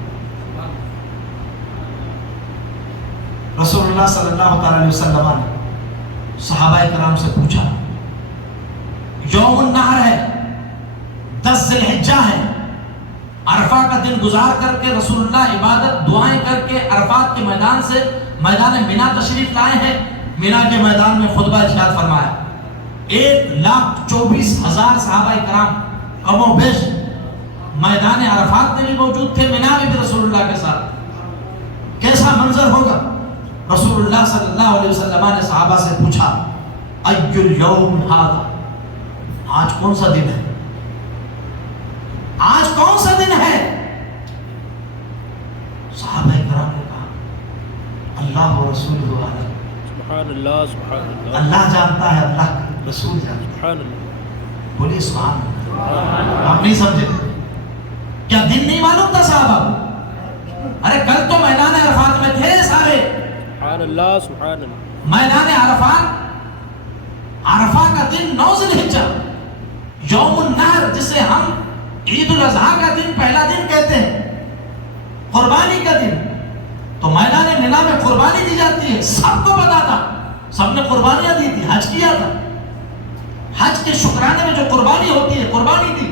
رسول اللہ صلی اللہ تعالی علیہ وسلم نے صحابہ کرام سے پوچھا، یوم النحر ہے، 10 ذی الحجہ ہے، عرفہ کا دن گزار کر کے رسول اللہ عبادت دعائیں کر کے عرفات کے میدان سے میدان مینا تشریف لائے ہیں. مینا کے میدان میں خطبہ ارشاد فرمایا. 1,24,000 صحابہ کرام کم و بیش میدان عرفات میں بھی موجود تھے، مینا میں بھی رسول اللہ کے ساتھ. کیسا منظر ہوگا؟ رسول اللہ صلی اللہ علیہ وسلم نے صحابہ سے پوچھا، ای الیوم ھذا، آج کون سا دن ہے؟ آج کون سا دن ہے؟ صحابہ کرام نے کہا، اللہ و رسولہ اعلم. سبحان اللہ، سبحان اللہ، اللہ جانتا ہے، اللہ کا رسول جانتا ہے. سبحان اللہ. بولیے سبحان اللہ. آپ نہیں سمجھے؟ کیا دن نہیں معلوم تھا صحابہ کو؟ ارے کل تو میدان عرفات میں تھے سارے. سبحان اللہ، سبحان اللہ. میدان عرفات، عرفہ کا دن 9 ذی الحجہ، یوم النحر جسے ہم عید الاضحیٰ کا دن پہلا دن کہتے ہیں، قربانی کا دن. تو میدان مینا میں قربانی دی جاتی ہے، سب کو پتا تھا، سب نے قربانیاں دی تھی، حج کیا تھا. حج کے شکرانے میں جو قربانی ہوتی ہے، قربانی دی.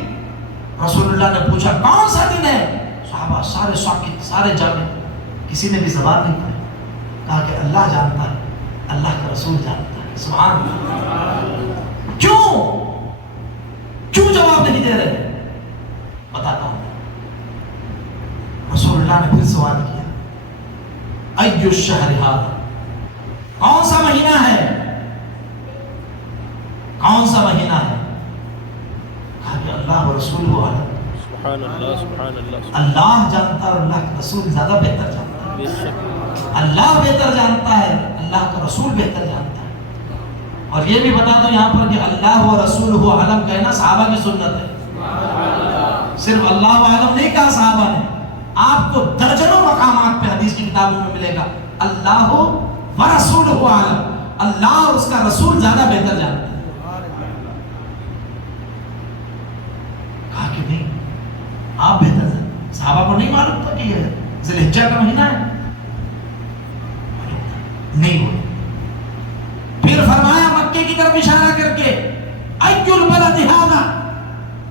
رسول اللہ نے پوچھا کون سا دن ہے؟ صحابہ سارے ساکت، سارے جامع، کسی نے بھی زبان نہیں پائی. کہا کہ اللہ جانتا ہے، اللہ کا رسول جانتا ہے. سبحان اللہ. کیوں جواب نہیں دے رہے؟ بتاتا ہوں. رسول اللہ نے پھر سوال کیا، ای الشہر ھذا، کون سا مہینہ ہے؟ کون سا مہینہ ہے؟ کہا کہ اللہ و رسول اعلم. سبحان اللہ، سبحان اللہ. اللہ جانتا اور اللہ کا رسول زیادہ بہتر جانتا ہے. بے شک اللہ بہتر جانتا ہے، اللہ کا رسول بہتر جانتا ہے. اور یہ بھی بتا دو یہاں پر کہ اللہ و رسول اعلم کہنا صحابہ کی سنت ہے. صرف اللہ عالم نہیں کہا صحابہ نے. آپ کو درجنوں مقامات پہ حدیث کی کتابوں میں ملے گا اللہ و رسول عالم، اللہ اور اس کا رسول زیادہ بہتر جانتا ہے. کہا کہ نہیں، آپ بہتر جانتے. صحابہ کو نہیں معلوم تھا کہ یہ ذی الحجہ کا مہینہ ہے؟ نہیں ہوا. پھر فرمایا مکے کی طرف اشارہ کر کے، ای البلد ھذا،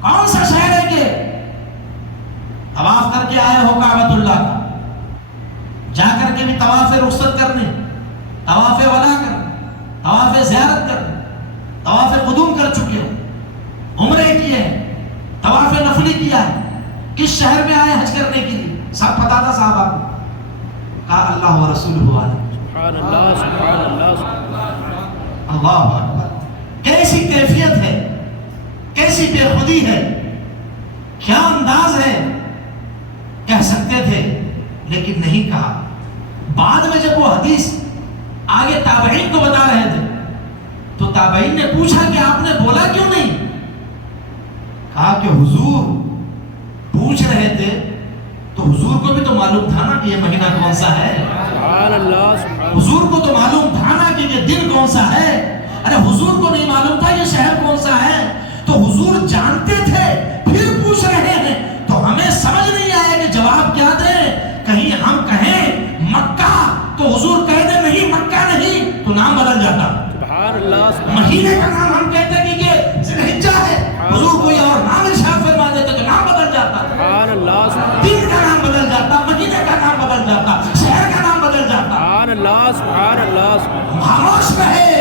کون سا شہر ہے کہ طواف کر کے آئے ہو کعبۃ اللہ کا، جا کر کے بھی طواف رخصت کرنے، طواف ودا کرنے، طواف زیارت کرنے، طواف قدوم کر چکے ہو، عمرے کیے ہیں، طواف نفلی کیا ہے، کس شہر میں آئے حج کرنے کے لیے؟ سب پتا تھا صحابہ کو. کہا اللہ و رسولہ اعلم. سبحان اللہ، سبحان اللہ. اللہ اکبر. کیسی کیفیت ہے کیسی بے خودی ہے، کیا انداز ہے، کہہ سکتے تھے لیکن نہیں کہا۔ بعد میں جب وہ حدیث آگے تابعین کو بتا رہے تھے تو تابعین نے پوچھا کہ آپ نے بولا کیوں نہیں؟ کہا کہ حضور پوچھ رہے تھے تو حضور کو بھی تو معلوم تھا نا کہ یہ مہینہ کون سا ہے، سبحان اللہ، حضور کو تو معلوم تھا نا کہ یہ دن کون سا ہے، ارے حضور کو نہیں معلوم تھا یہ شہر کون سا ہے، تو حضور جانتے تھے پھر پوچھ رہے ہیں، تو ہمیں سمجھ نہیں آیا کہ جواب کیا دیں۔ کہیں ہم کہیں مکہ تو حضور کہہ دیں نہیں مکہ نہیں تو نام بدل جاتا، سبحان اللہ، مہینے کا نام ہم کہتے کہ یہ ذی الحجہ ہے، حضور کوئی اور نام ارشاد فرما دیتے تو نام بدل جاتا، سبحان اللہ، دن کا نام بدل جاتا، مہینے کا نام بدل جاتا، شہر کا نام بدل جاتا۔ سبحان اللہ، سبحان اللہ، خاموش رہے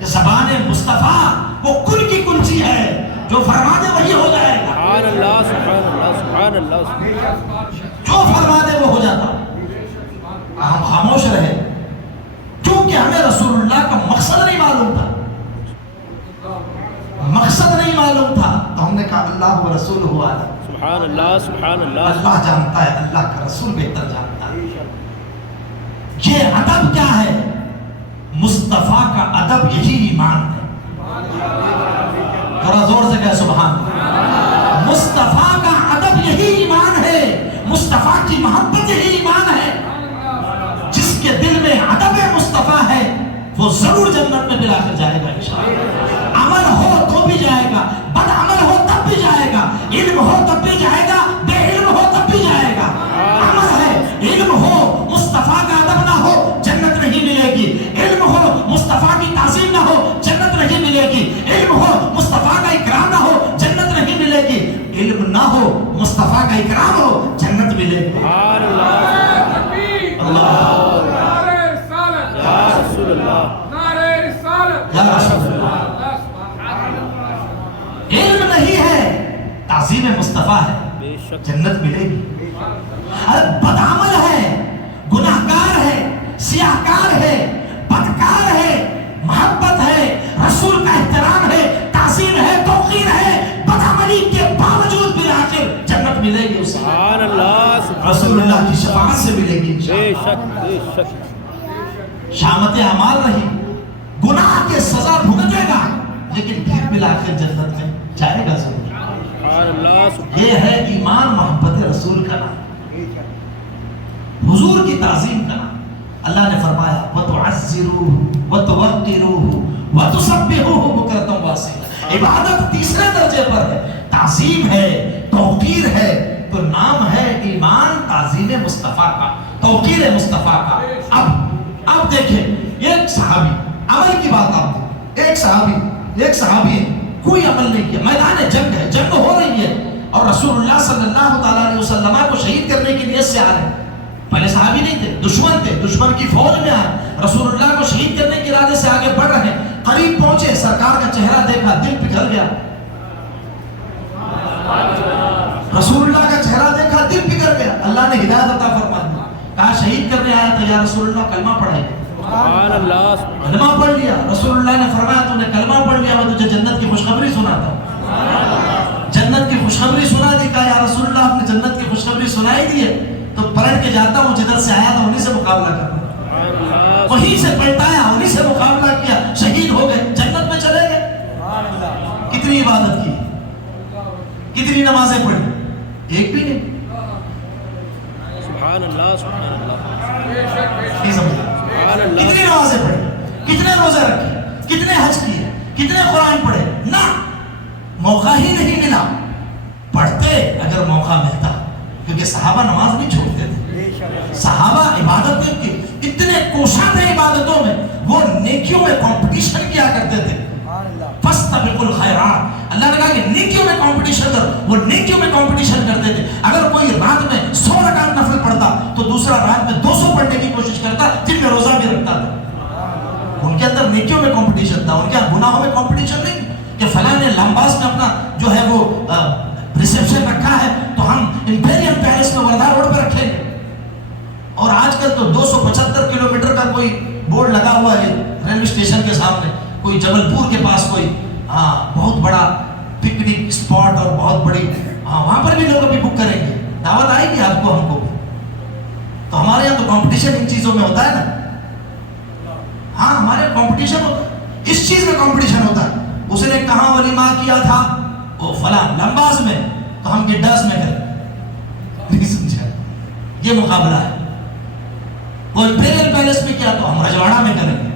کہ زبان مصطفیٰ وہ کل کی کل چیز ہے، جو فرما دے وہی ہو جائے گا، سبحان اللہ، سبحان اللہ، سبحان اللہ، جو فرما دے وہ ہو جاتا۔ ہم خاموش رہے کیونکہ ہمیں رسول اللہ کا مقصد نہیں معلوم تھا، مقصد نہیں معلوم تھا، تو ہم نے کہا اللہ و رسول ہوا، سبحان اللہ، سبحان اللہ، اللہ جانتا ہے، اللہ کا رسول بہتر جانتا ہے۔ یہ ادب کیا ہے؟ مصطفیٰ کا ادب یہی ایمان ہے، ذرا زور سے کہہ سبحان اللہ۔ مصطفیٰ کا ادب یہی ایمان ہے، مصطفیٰ کی محبت یہی ایمان ہے۔ جس کے دل میں ادب مصطفیٰ ہے وہ ضرور جنت میں بلا کر جائے گا انشاءاللہ۔ عمل ہو تو بھی جائے گا، بد عمل ہو تب بھی جائے گا، علم ہو تب بھی جائے گا، بے علم ہو تب بھی جائے گا۔ عمل ہے، علم ہو مصطفیٰ کا ادب نہ ہو جنت نہیں ملے گی، علم ہو مصطفیٰ کی تعظیم نہ ہو جنت نہیں ملے گی، علم ہو مصطفیٰ کا اکرام نہ ہو جنت نہیں ملے گی، علم نہ ہو مصطفیٰ کا اکرام ہو جنت ملے گی۔ سبحان اللہ، اللہ یا رسول اللہ، یا رسول اللہ، علم نہیں ہے تعظیم مصطفیٰ ہے بے شک، جنت ملے گی۔ ارے بدعمل ہے، گناہگار ہے، سیاہکار ہے، بدکار ہے، محبت ہے، رسول کا احترام ہے، تعظیم ہے، توقیر ہے، بدعملی کے باوجود بھی آخر جنت ملے گی اسے، سبحان اللہ، سبحان رسول اللہ کی شفاعت سے ملے گی بے انشاءاللہ۔ شک، بے شک، شامت اعمال رہی، گناہ کے سزا بھگتے گا لیکن پھر ملا کر جنت میں جائے گا ضرور۔ سبحان اللہ، سبحان یہ ہے ایمان، محبت رسول کا نام، حضور کی تعظیم کا نام۔ اللہ نے فرمایا وَتُعَزِّرُوهُ وَتُوَقِّرُوهُ وَتُسَبِّحُوهُ بُكْرَةً وَأَصِيلًا۔ عبادت تیسرے درجے پر ہے، تعظیم ہے، توقیر ہے، تو نام ہے ایمان تعظیم مصطفیٰ کا، توقیر مصطفیٰ کا۔ اب دیکھیں ایک صحابی، عمل کی بات آپ دیکھیں، ایک صحابی ہے، کوئی عمل نہیں کیا، میدان جنگ ہے، جنگ ہو رہی ہے اور رسول اللہ صلی اللہ تعالیٰ علیہ وسلم کو شہید کرنے کی نیت سے آ رہے ہیں۔ پہلے صحابی نہیں تھے، دشمن تھے، دشمن کی فوج میں آئے، رسول اللہ کو شہید کرنے کے ارادے سے آگے بڑھ رہے ہیں، قریب پہنچے، سرکار کا چہرہ دیکھا، دل پگھل گیا، رسول اللہ کا چہرہ دیکھا، دل پگھل گیا، اللہ نے ہدایت عطا فرما دی، کہا شہید کرنے آیا تھا یا رسول اللہ کلمہ پڑھائے، سبحان اللہ، کلمہ پڑھ لیا، رسول اللہ نے فرمایا تو نے کلمہ پڑھ لیا، میں تجھے جنت کی خوشخبری سناتا ہوں، جنت کی خوشخبری سنا دی، کہا یا رسول اللہ آپ نے جنت کی خوشخبری سنائی دی ہے تو پلٹ کے جاتا ہوں جدھر سے آیا تھا انہی سے مقابلہ کرنا، وہیں سے پلٹایا، انہی سے مقابلہ کیا، شہید ہو گئے، جنت میں چلے گئے۔ کتنی عبادت کی، کتنی نمازیں پڑھی، ایک بھی نہیں، سبحان اللہ، سبحان اللہ، نہیں سمجھا، سبحان اللہ، کتنی نمازیں پڑھی، کتنے روزے رکھے، کتنے حج کیے، کتنے قرآن پڑھے، نہ موقع ہی نہیں ملا، پڑھتے اگر موقع ملتا، کیونکہ صحابہ نماز نہیں چھوڑتے تھے، صحابہ عبادت میں اتنے کوشاں تھے عبادتوں میں، وہ نیکیوں میں کمپٹیشن کیا کرتے تھے، فاستبقوا الخیرات، اللہ نے کہا کہ نیکیوں میں کمپٹیشن کر، وہ نیکیوں میں کمپٹیشن کرتے تھے، اگر کوئی رات میں 100 رکعت نفل پڑھتا تو دوسرا رات میں 200 پڑھنے کی کوشش کرتا، جن میں روزہ بھی رکھتا تھا، ان کے اندر نیکیوں میں کمپٹیشن تھا، ان کے گناہوں میں کمپٹیشن نہیں کہ فلاں نے لمباس میں اپنا جو ہے وہ ریسیپشن رکھا ہے تو ہم امپیریل پیلس میں وردھا روڈ پہ رکھیں گے، اور آج کل تو 275 کلومیٹر کا کوئی بورڈ لگا ہوا ہے ریلوے اسٹیشن کے سامنے، کوئی جبل پور کے پاس کوئی بہت بڑا پک پکنک اسپاٹ اور بہت بڑی، وہاں پر بھی لوگ ابھی بک کریں گے، دعوت آئے گی آپ کو ہم کو. تو ہمارے یہاں تو کمپٹیشن ان چیزوں میں ہوتا ہے نا. ہاں ہمارے یہاں کمپٹیشن ہوتا ہے، اس چیز میں کمپٹیشن ہوتا ہے. اس نے کہاں ولیمہ کیا تھا؟ وہ فلاں لمباز میں، تو ہم گڈاس میں کریں. نہیں سمجھا؟ یہ مقابلہ ہے. وہ امپیریل پیلس میں کیا تو ہم رجواڑہ میں کریں گے.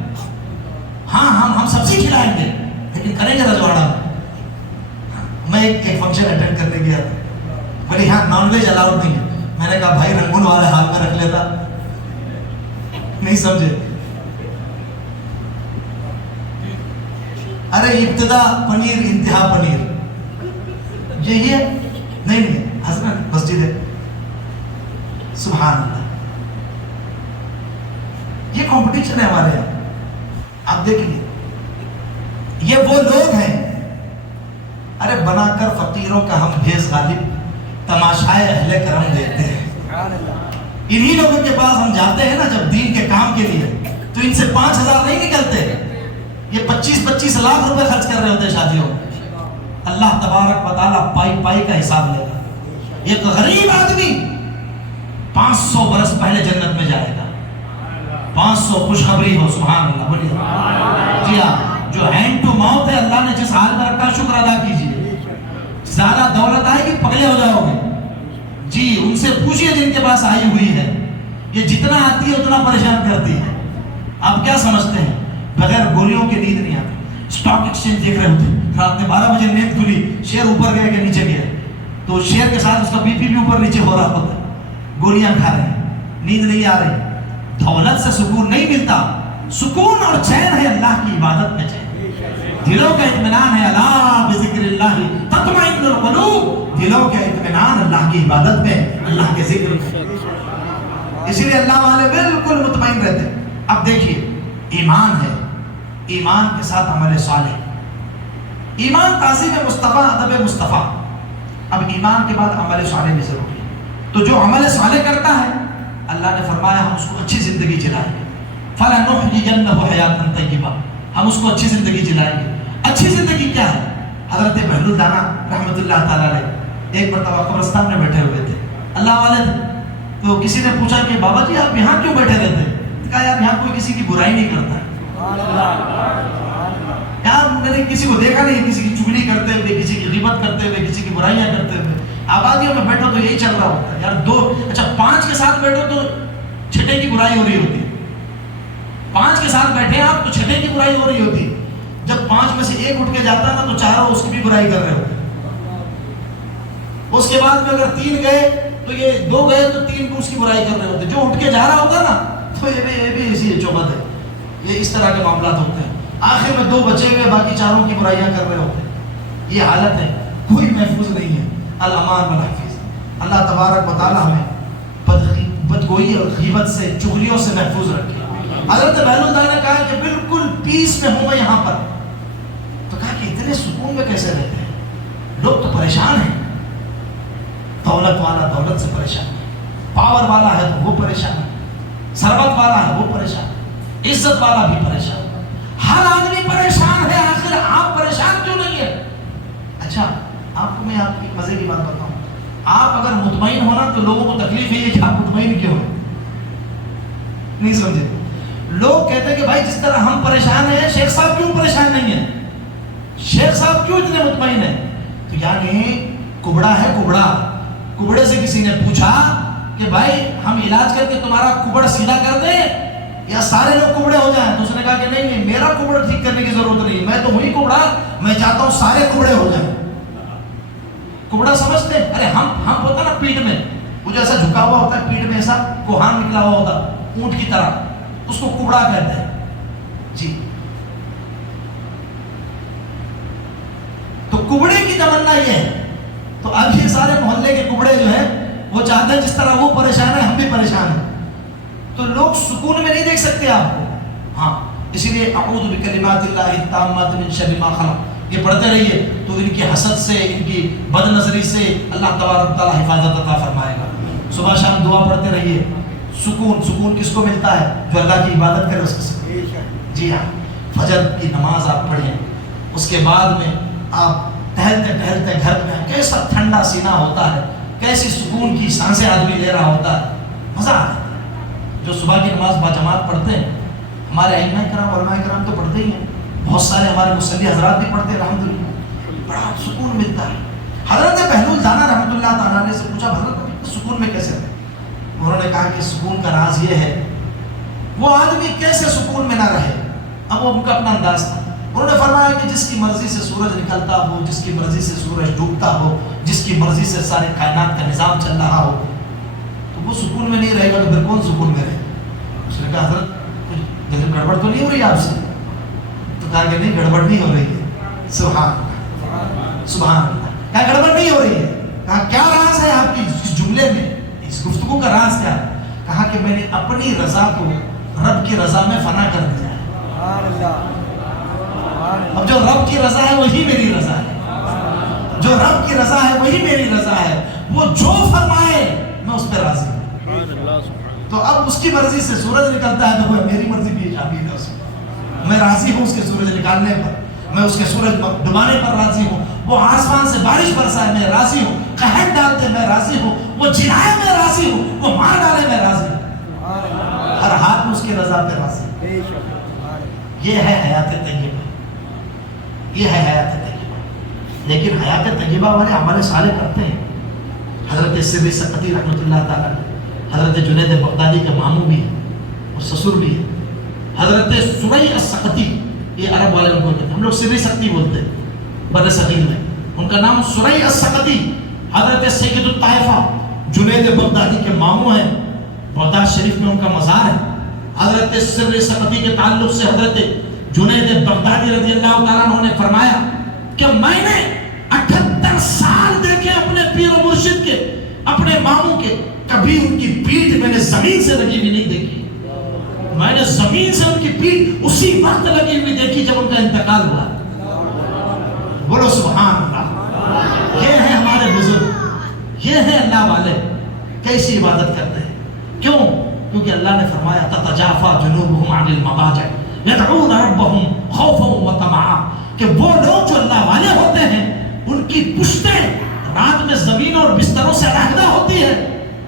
ہاں ہم سبزی کھلائیں گے لیکن کریں گے رجواڑہ میں. میں ایک فنکشن اٹینڈ کرنے گیا تھا، بھائی یہاں نان ویج الاؤڈ نہیں ہے. میں نے کہا بھائی رنگون والے حال میں رکھ لیتا. نہیں سمجھے؟ ارے ابتدا پنیر انتہا پنیر، یہی ہے. نہیں حضرت مسجد ہے. سبحان اللہ، یہ کمپٹیشن ہے ہمارے یہاں. آپ دیکھیں یہ وہ لوگ ہیں، ارے بنا کر فقیروں کا ہم بھیس غالب، تماشائے اہل کرم دیتے ہیں. انہی لوگوں کے پاس ہم جاتے ہیں نا جب دین کے کام کے لیے، تو ان سے 5,000 نہیں نکلتے، یہ 25-25 لاکھ روپے خرچ کر رہے ہوتے شادیوں میں. اللہ تبارک و تعالیٰ پائی کا حساب لے گا. ایک غریب آدمی 500 برس پہلے جنت میں جائے گا. 500 خوشخبری ہو. سبحان اللہ بولیے. جی ہاں، جو ہینڈ ٹو ماؤتھ ہے، اللہ نے جس حال میں رکھا شکر ادا کیجیے. زیادہ دولت آئے گی پگلے ہو جاؤ گے. جی ان سے پوچھئے جن کے پاس آئی ہوئی ہے، یہ جتنا آتی ہے اتنا پریشان کرتی ہے. آپ کیا سمجھتے ہیں بغیر گولیوں کے نیند نہیں آتی؟ اسٹاک ایکسچینج دیکھ رہے ہوتے، رات میں 12 بجے نیند کھلی، شیئر اوپر گئے کہ نیچے گیا، تو شیئر کے ساتھ اس کا بی پی بھی اوپر نیچے ہو رہا ہوتا ہے. گولیاں کھا رہے ہیں، نیند نہیں آ رہی. دولت سے سکون نہیں ملتا. سکون اور چین ہے اللہ کی عبادت میں چین. دلوں کا اطمینان ہے الا بذکر اللہ تطمئن القلوب. دلوں کا اطمینان اللہ کی عبادت میں، اللہ کے ذکر میں. اسی لیے اللہ والے بالکل مطمئن رہتے. اب دیکھیے ایمان ہے، ایمان کے ساتھ عمل صالح. ایمان تعظیم مصطفیٰ، ادب مصطفیٰ. اب ایمان کے بعد عمل صالح بھی ضروری ہے. تو جو عمل صالح کرتا ہے اللہ نے فرمایا ہم اس کو اچھی زندگی جلائیں گے. فَلَنُحْيِيَنَّهُ حَيَاةً طَيِّبَةً. ہم اس کو اچھی زندگی جلائیں گے. اچھی زندگی کیا ہے؟ حضرت بہلول دانا رحمۃ اللہ تعالیٰ علیہ ایک مرتبہ قبرستان میں بیٹھے ہوئے تھے، اللہ والے تھے. تو کسی نے پوچھا کہ بابا جی آپ یہاں کیوں بیٹھے رہتے ہیں؟ کہا یار یہاں کوئی کسی کی برائی نہیں کرتا. یار میں نے کسی کو دیکھا نہیں کسی کی چگلی کرتے ہوئے، کسی کی غیبت کرتے ہوئے، کسی کی برائیاں کرتے ہوئے. آبادیوں میں بیٹھو تو یہی چل رہا ہوتا ہے. یار اچھا 5 کے ساتھ بیٹھو تو 6 کی برائی ہو رہی ہوتی ہے. 5 کے ساتھ بیٹھے آپ تو 6 کی برائی ہو رہی ہوتی. جب 5 میں سے ایک اٹھ کے جاتا نا تو چاروں اس کی بھی برائی کر رہے ہوتے. اس کے بعد میں اگر 3 گئے تو یہ 2 گئے تو 3 کو اس کی برائی کر رہے ہوتے. جو اٹھ کے جا رہا ہوتا نا تو یہ بھی اسی چوبت ہے. یہ اس طرح کے معاملات ہوتے ہیں. آخر میں 2 بچے ہوئے باقی چاروں کی برائیاں کر رہے ہوتے ہیں. یہ حالت ہے، کوئی محفوظ نہیں ہے. الامان والحفیظ. اللہ تبارک و تعالیٰ ہمیں بدگوئی اور غیبت سے، چغلیوں سے محفوظ رکھے. حضرت بہلول دانا نے کہا کہ بالکل پیس میں ہوں میں یہاں پر. تو کہا کہ اتنے سکون میں کیسے رہتے ہیں؟ لوگ تو پریشان ہیں. دولت والا دولت سے پریشان ہے، پاور والا ہے تو وہ پریشان ہے، ثروت والا ہے وہ پریشان ہے، عزت والا بھی پریشان ہے. ہر آدمی پریشان ہے. آخر آپ پریشان کیوں نہیں ہیں؟ اچھا آپ کو میں آپ کی مزے کی بات بتاؤں. آپ اگر مطمئن ہونا تو لوگوں کو تکلیف یہ ہے کہ آپ مطمئن کیوں ہیں. نہیں سمجھے؟ لوگ کہتے ہیں کہ بھائی جس طرح ہم پریشان ہیں شیخ صاحب کیوں پریشان نہیں ہیں، شیخ صاحب کیوں اتنے مطمئن ہیں. تو یعنی کبڑا ہے کبڑا. کبڑے سے کسی نے پوچھا کہ بھائی ہم علاج کر کے تمہارا کبڑ سیدھا کر دیں یا سارے لوگ کبڑے ہو جائیں؟ تو اس نے کہا کہ نہیں میرا کبڑ ٹھیک کرنے کی ضرورت نہیں، میں تو وہی کبڑا، میں چاہتا ہوں سارے کبڑے ہو جائیں. کبڑا سمجھتے ہیں؟ ارے ہم ہوتا نا پیٹ میں وہ جو ایسا جھکا ہوا ہوتا ہے، پیٹ میں ایسا کوہان نکلا ہوا ہوتا اونٹ کی طرح، اس کو کبڑا کہتے ہیں. جی تو کبڑے کی تمنا یہ ہے. تو اب یہ سارے محلے کے کبڑے جو ہیں وہ چاہتے ہیں جس طرح وہ پریشان ہے ہم بھی پریشان ہیں. تو لوگ سکون میں نہیں دیکھ سکتے آپ کو. ہاں اسی لیے اعوذ بکلمات اللہ التامات من شر ما خلق یہ پڑھتے رہیے تو ان کی حسد سے، ان کی بد نظری سے اللہ تبارک تعالیٰ حفاظت عطا فرمائے گا. صبح شام دعا پڑھتے رہیے. سکون کس کو ملتا ہے؟ جو اللہ کی عبادت کرے اس کو سکون. جی ہاں، فجر کی نماز آپ پڑھیں، اس کے بعد میں آپ ٹہلتے ٹہلتے گھر میں کیسا ٹھنڈا سینہ ہوتا ہے، کیسی سکون کی سانسیں آدمی لے رہا ہوتا ہے، مزہ آتا ہے۔ جو صبح کی نماز باجماعت پڑھتے ہیں، ہمارے ائمہ کرام علماء کرام تو پڑھتے ہی ہیں، بہت سارے ہمارے مصلی حضرات بھی پڑھتے ہیں الحمدللہ، بڑا سکون ملتا ہے۔ حضرت بہلول دانا رحمۃ اللہ تعالیٰ نے سے پوچھا حضرت سکون میں کیسے رہے؟ انہوں نے کہا کہ سکون کا راز یہ ہے، وہ آدمی کیسے سکون میں نہ رہے، اب وہ ان کا اپنا انداز تھا۔ انہوں نے فرمایا کہ جس کی مرضی سے سورج نکلتا ہو، جس کی مرضی سے سورج ڈوبتا ہو، جس کی مرضی سے سارے کائنات کا نظام چل رہا ہو، تو وہ سکون میں نہیں رہے گا تو پھر کون سکون میں رہے؟ اس نے کہا حضرت کچھ گڑبڑ تو نہیں ہو رہی آپ سے؟ تو کہا کہ نہیں گڑبڑ نہیں ہو رہی ہے۔ سبحان اللہ سبحان اللہ، کہا گڑبڑ نہیں ہو رہی ہے۔ کہا کیا راز ہے آپ کی اس جملے میں، اس گفتگو کا راز کیا ہے؟ کہا کہ میں نے اپنی رضا کو رب کی رضا میں فنا کر دیا ہے۔ اب جو رب کی رضا ہے وہی میری رضا ہے، جو رب کی رضا ہے وہی میری رضا ہے، وہ جو فرمائے میں اس پہ راضی ہوں۔ تو اب اس کی مرضی سے سورج نکلتا ہے تو وہ میری مرضی بھی شامل ہے، اس میں راضی ہوں اس کے سورج نکالنے پر، میں اس کے سورج ڈبانے پر راضی ہوں، وہ آسمان سے بارش برسائے میں راضی ہوں، قحط ڈالتے میں راضی ہوں، وہ جلائے میں راضی ہوں، وہ مار ڈالے میں راضی ہوں، ہر ہاتھ میں اس کی رضا پہ راضی ہوں۔ یہ ہے حیات طیبہ، یہ ہے حیات طیبہ۔ لیکن حیات طیبہ والے عمل صالح کرتے ہیں۔ حضرت سری سقطی رحمۃ اللہ تعالیٰ، حضرت جنید بغدادی کا ماموں بھی ہے اور سسر بھی ہے، حضرت سری السقطی، یہ عرب والے ان کو کہتے ہیں، ہم لوگ سری سقطی بولتے ہیں بر صغیر میں، ان کا نام سری السقطی، حضرت سید الطائفہ جنید بغدادی کے ماموں ہیں، بغداد شریف میں ان کا مزار ہے۔ حضرت سری سقطی کے تعلق سے حضرت جنید بغدادی رضی اللہ تعالیٰ عنہ نے فرمایا کہ میں نے 78 سال دیکھے اپنے پیر و مرشد کے، اپنے ماموں کے، کبھی ان کی پیٹھ میں نے زمین سے لگی ہوئی نہیں دیکھی، میں نے زمین سے ان کی پیٹھ اسی وقت لگی ہوئی دیکھی جب ان کا انتقال ہوا۔ بولو سبحان اللہ۔ یہ ہیں ہمارے بزرگ، یہ ہیں اللہ والے، کیسی عبادت کرتے ہیں، کیوں؟ کیونکہ اللہ نے فرمایا تتجافا جنوبہم عن المضاجع یدعون ربہم خوفا وطمعا، کہ وہ لوگ جو اللہ والے ہوتے ہیں ان کی پشتیں رات میں زمین اور بستروں سے علیحدہ ہوتی ہے،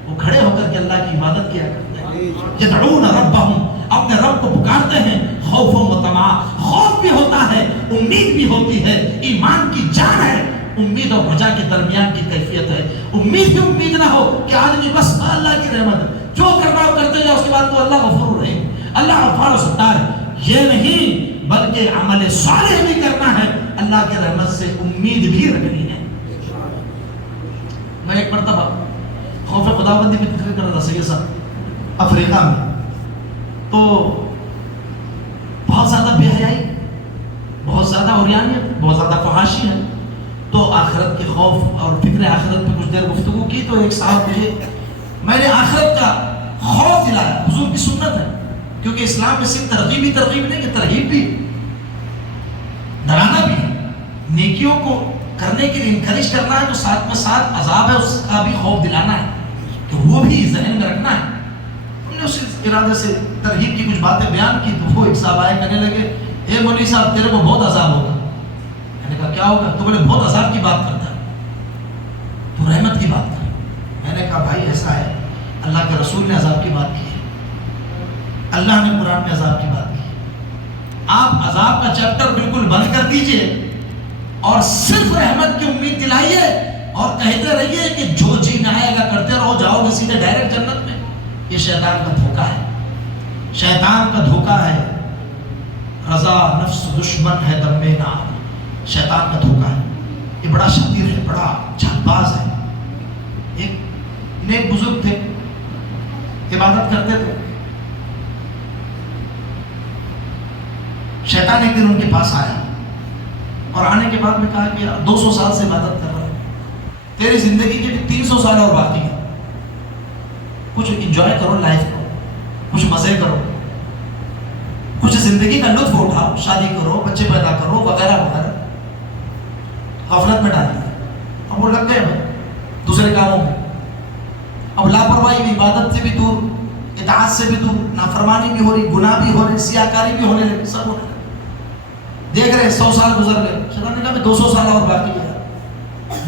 وہ کھڑے ہو کر کے اللہ کی عبادت کیا کرتے ہیں۔ یدعون ربہم، اپنے رب کو پکارتے ہیں، خوفا وطمعا، خوف بھی ہوتا ہے، امید بھی ہوتی ہے، ایمان کی جان ہے، امید اور رجا کے درمیان کی کیفیت ہے۔ امید کی امید نہ ہو کہ آدمی بس اللہ کی رحمت ہے، جو کرنا ہو کرتے جاؤ، اس کے بعد تو اللہ غفور رحیم، اللہ غفار و ستار، یہ نہیں بلکہ عمل صالح بھی کرنا ہے، اللہ کی رحمت سے امید بھی رکھنی ہے۔ میں ایک مرتبہ خوف خداوندی میں ذکر کر رہا تھا سید صاحب، افریقہ میں، تو بہت زیادہ بے حیائی، بہت زیادہ عریانیت، بہت زیادہ فحاشی ہے، تو آخرت کے خوف اور فکر آخرت پہ کچھ دیر گفتگو کی، تو ایک صاحب مجھے، میں نے آخرت کا خوف دلایا، حضور کی سنت ہے، کیونکہ اسلام میں صرف ترغیب ہی ترغیب نہیں کہ ترغیب بھی، ڈرانا بھی ہے، نیکیوں کو کرنے کے لیے انکریج کرنا ہے، تو ساتھ میں ساتھ عذاب ہے اس کا بھی خوف دلانا ہے، تو وہ بھی ذہن میں رکھنا ہے۔ ہم نے اس ارادے سے ترغیب کی کچھ باتیں بیان کی، تو وہ ایک صاحب آئے کہنے لگے، اے مولوی صاحب تیرے کو بہت عذاب ہوگا۔ میں نے کہا کیا ہوگا؟ تو بولے بہت عذاب کی بات کرتا ہے، تو رحمت کی بات کر۔ میں نے کہا بھائی ایسا ہے، اللہ کے رسول نے عذاب کی بات کی ہے، اللہ نے قرآن میں عذاب کی بات کی ہے، آپ عذاب کا چیپٹر بالکل بند کر دیجئے اور صرف رحمت کی امید دلائیے اور کہتے رہیے کہ جو جی آئے گا کرتے رہو، جاؤ گے سیدھے ڈائریکٹ جنت میں۔ یہ شیطان کا دھوکہ ہے، شیطان کا دھوکہ ہے، رضا نفس دشمن ہے دم میں نار، شیطان کا دھوکہ ہے، یہ بڑا شتیر ہے، بڑا جھل باز ہے۔ ایک نیک بزرگ تھے، عبادت کرتے تھے، شیطان ایک دن ان کے پاس آیا اور آنے کے بعد میں کہا کہ 200 سال سے عبادت کر رہا ہے، تیری زندگی کے 300 سال اور باقی ہے، کچھ انجوائے کرو لائف کو، کچھ مزے کرو، کچھ زندگی کا لطف اٹھاؤ، شادی کرو، بچے پیدا کرو وغیرہ وغیرہ۔ غفلت میں ڈال دیا، اب وہ لگ گئے دوسرے کاموں میں، اب لاپرواہی بھی، عبادت سے بھی دور، اطاعت سے بھی دور، نافرمانی بھی ہو رہی، گناہ بھی ہو رہے، سیاکاری بھی ہونے لگی، سب ہونے لگے۔ دیکھ رہے 100 سال گزر گئے، شیطان نے کہا میں 200 سال اور باقی ہے،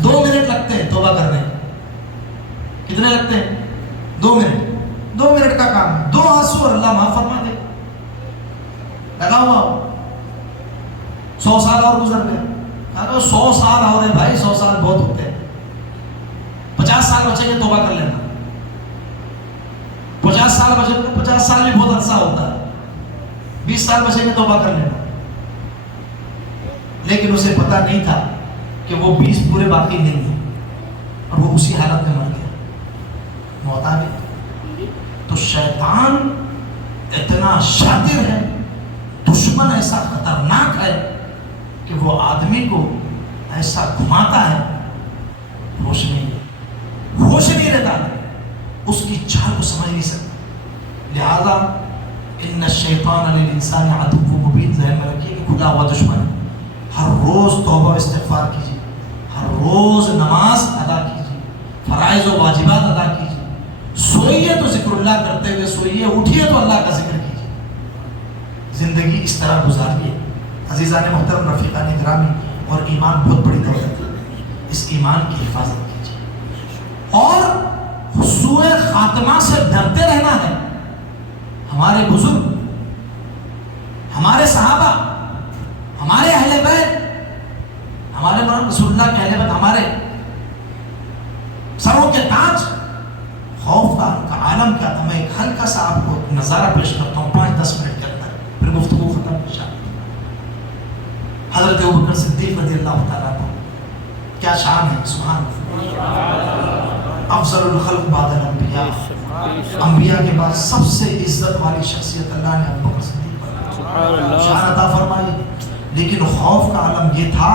2 منٹ لگتے ہیں توبہ کرنے. کتنے لگتے ہیں؟ 2 منٹ. 2 منٹ کا کام ہے. 2 آنسو اور اللہ معاف فرما دے. لگا ہوا ہو. 100 سال اور گزر گئے. 100 سال اور ہے بھائی, 100 سال بہت ہوتے ہیں. 50 سال بچیں گے توبہ کر لینا. 50 سال بچیں گے, 50 سال بھی بہت عرصہ ہوتا ہے. 20 سال بچیں گے توبہ کر لینا. لیکن اسے پتا نہیں تھا کہ وہ 20 پورے باقی نہیں ہیں اور وہ اسی حالت میں مر گیا. موت آ گئی. تو شیطان اتنا شاطر ہے, دشمن ایسا خطرناک ہے کہ وہ آدمی کو ایسا گھماتا ہے, ہوش نہیں رہتا, اس کی چال کو سمجھ نہیں سکتا. لہذا ان الشیطان للانسان عدو مبین, ذہن میں رکھیے کہ کھلا ہوا دشمن ہے. ہر روز توبہ استغفار کیجیے, ہر روز نماز ادا کیجیے, فرائض و واجبات ادا کیجیے. سوئیے تو ذکر اللہ کرتے ہوئے سوئیے, اٹھیے تو اللہ کا ذکر کیجیے. زندگی اس طرح گزاریے. عزیزان محترم, رفیقان گرامی, اور ایمان بہت بڑی دولت ہے, اس ایمان کی حفاظت کیجیے اور سوء خاتمہ سے ڈرتے رہنا ہے. ہمارے بزرگ, ہمارے صحابہ, ہمارے اہل بیت, ہمارے مولانا رسول اللہ کے اہل بیت, ہمارے سروں کے تاج, خوف کا عالم کیا تھا. میں ایک ہلکا سا آپ کو نظارہ پیش کرتا ہوں 5-10 منٹ کے اندر, پھر گفتگو ختم ہو جائے. حضرت ابوبکر صدیق رضی اللہ تعالیٰ عنہ, کیا شان ہے, سبحان اللہ. افضل الخلق بعد الانبیاء, انبیاء کے بعد سب سے عزت والی شخصیت اللہ نے ابوبکر صدیق پر شان عطا فرمائی. لیکن خوف کا عالم یہ تھا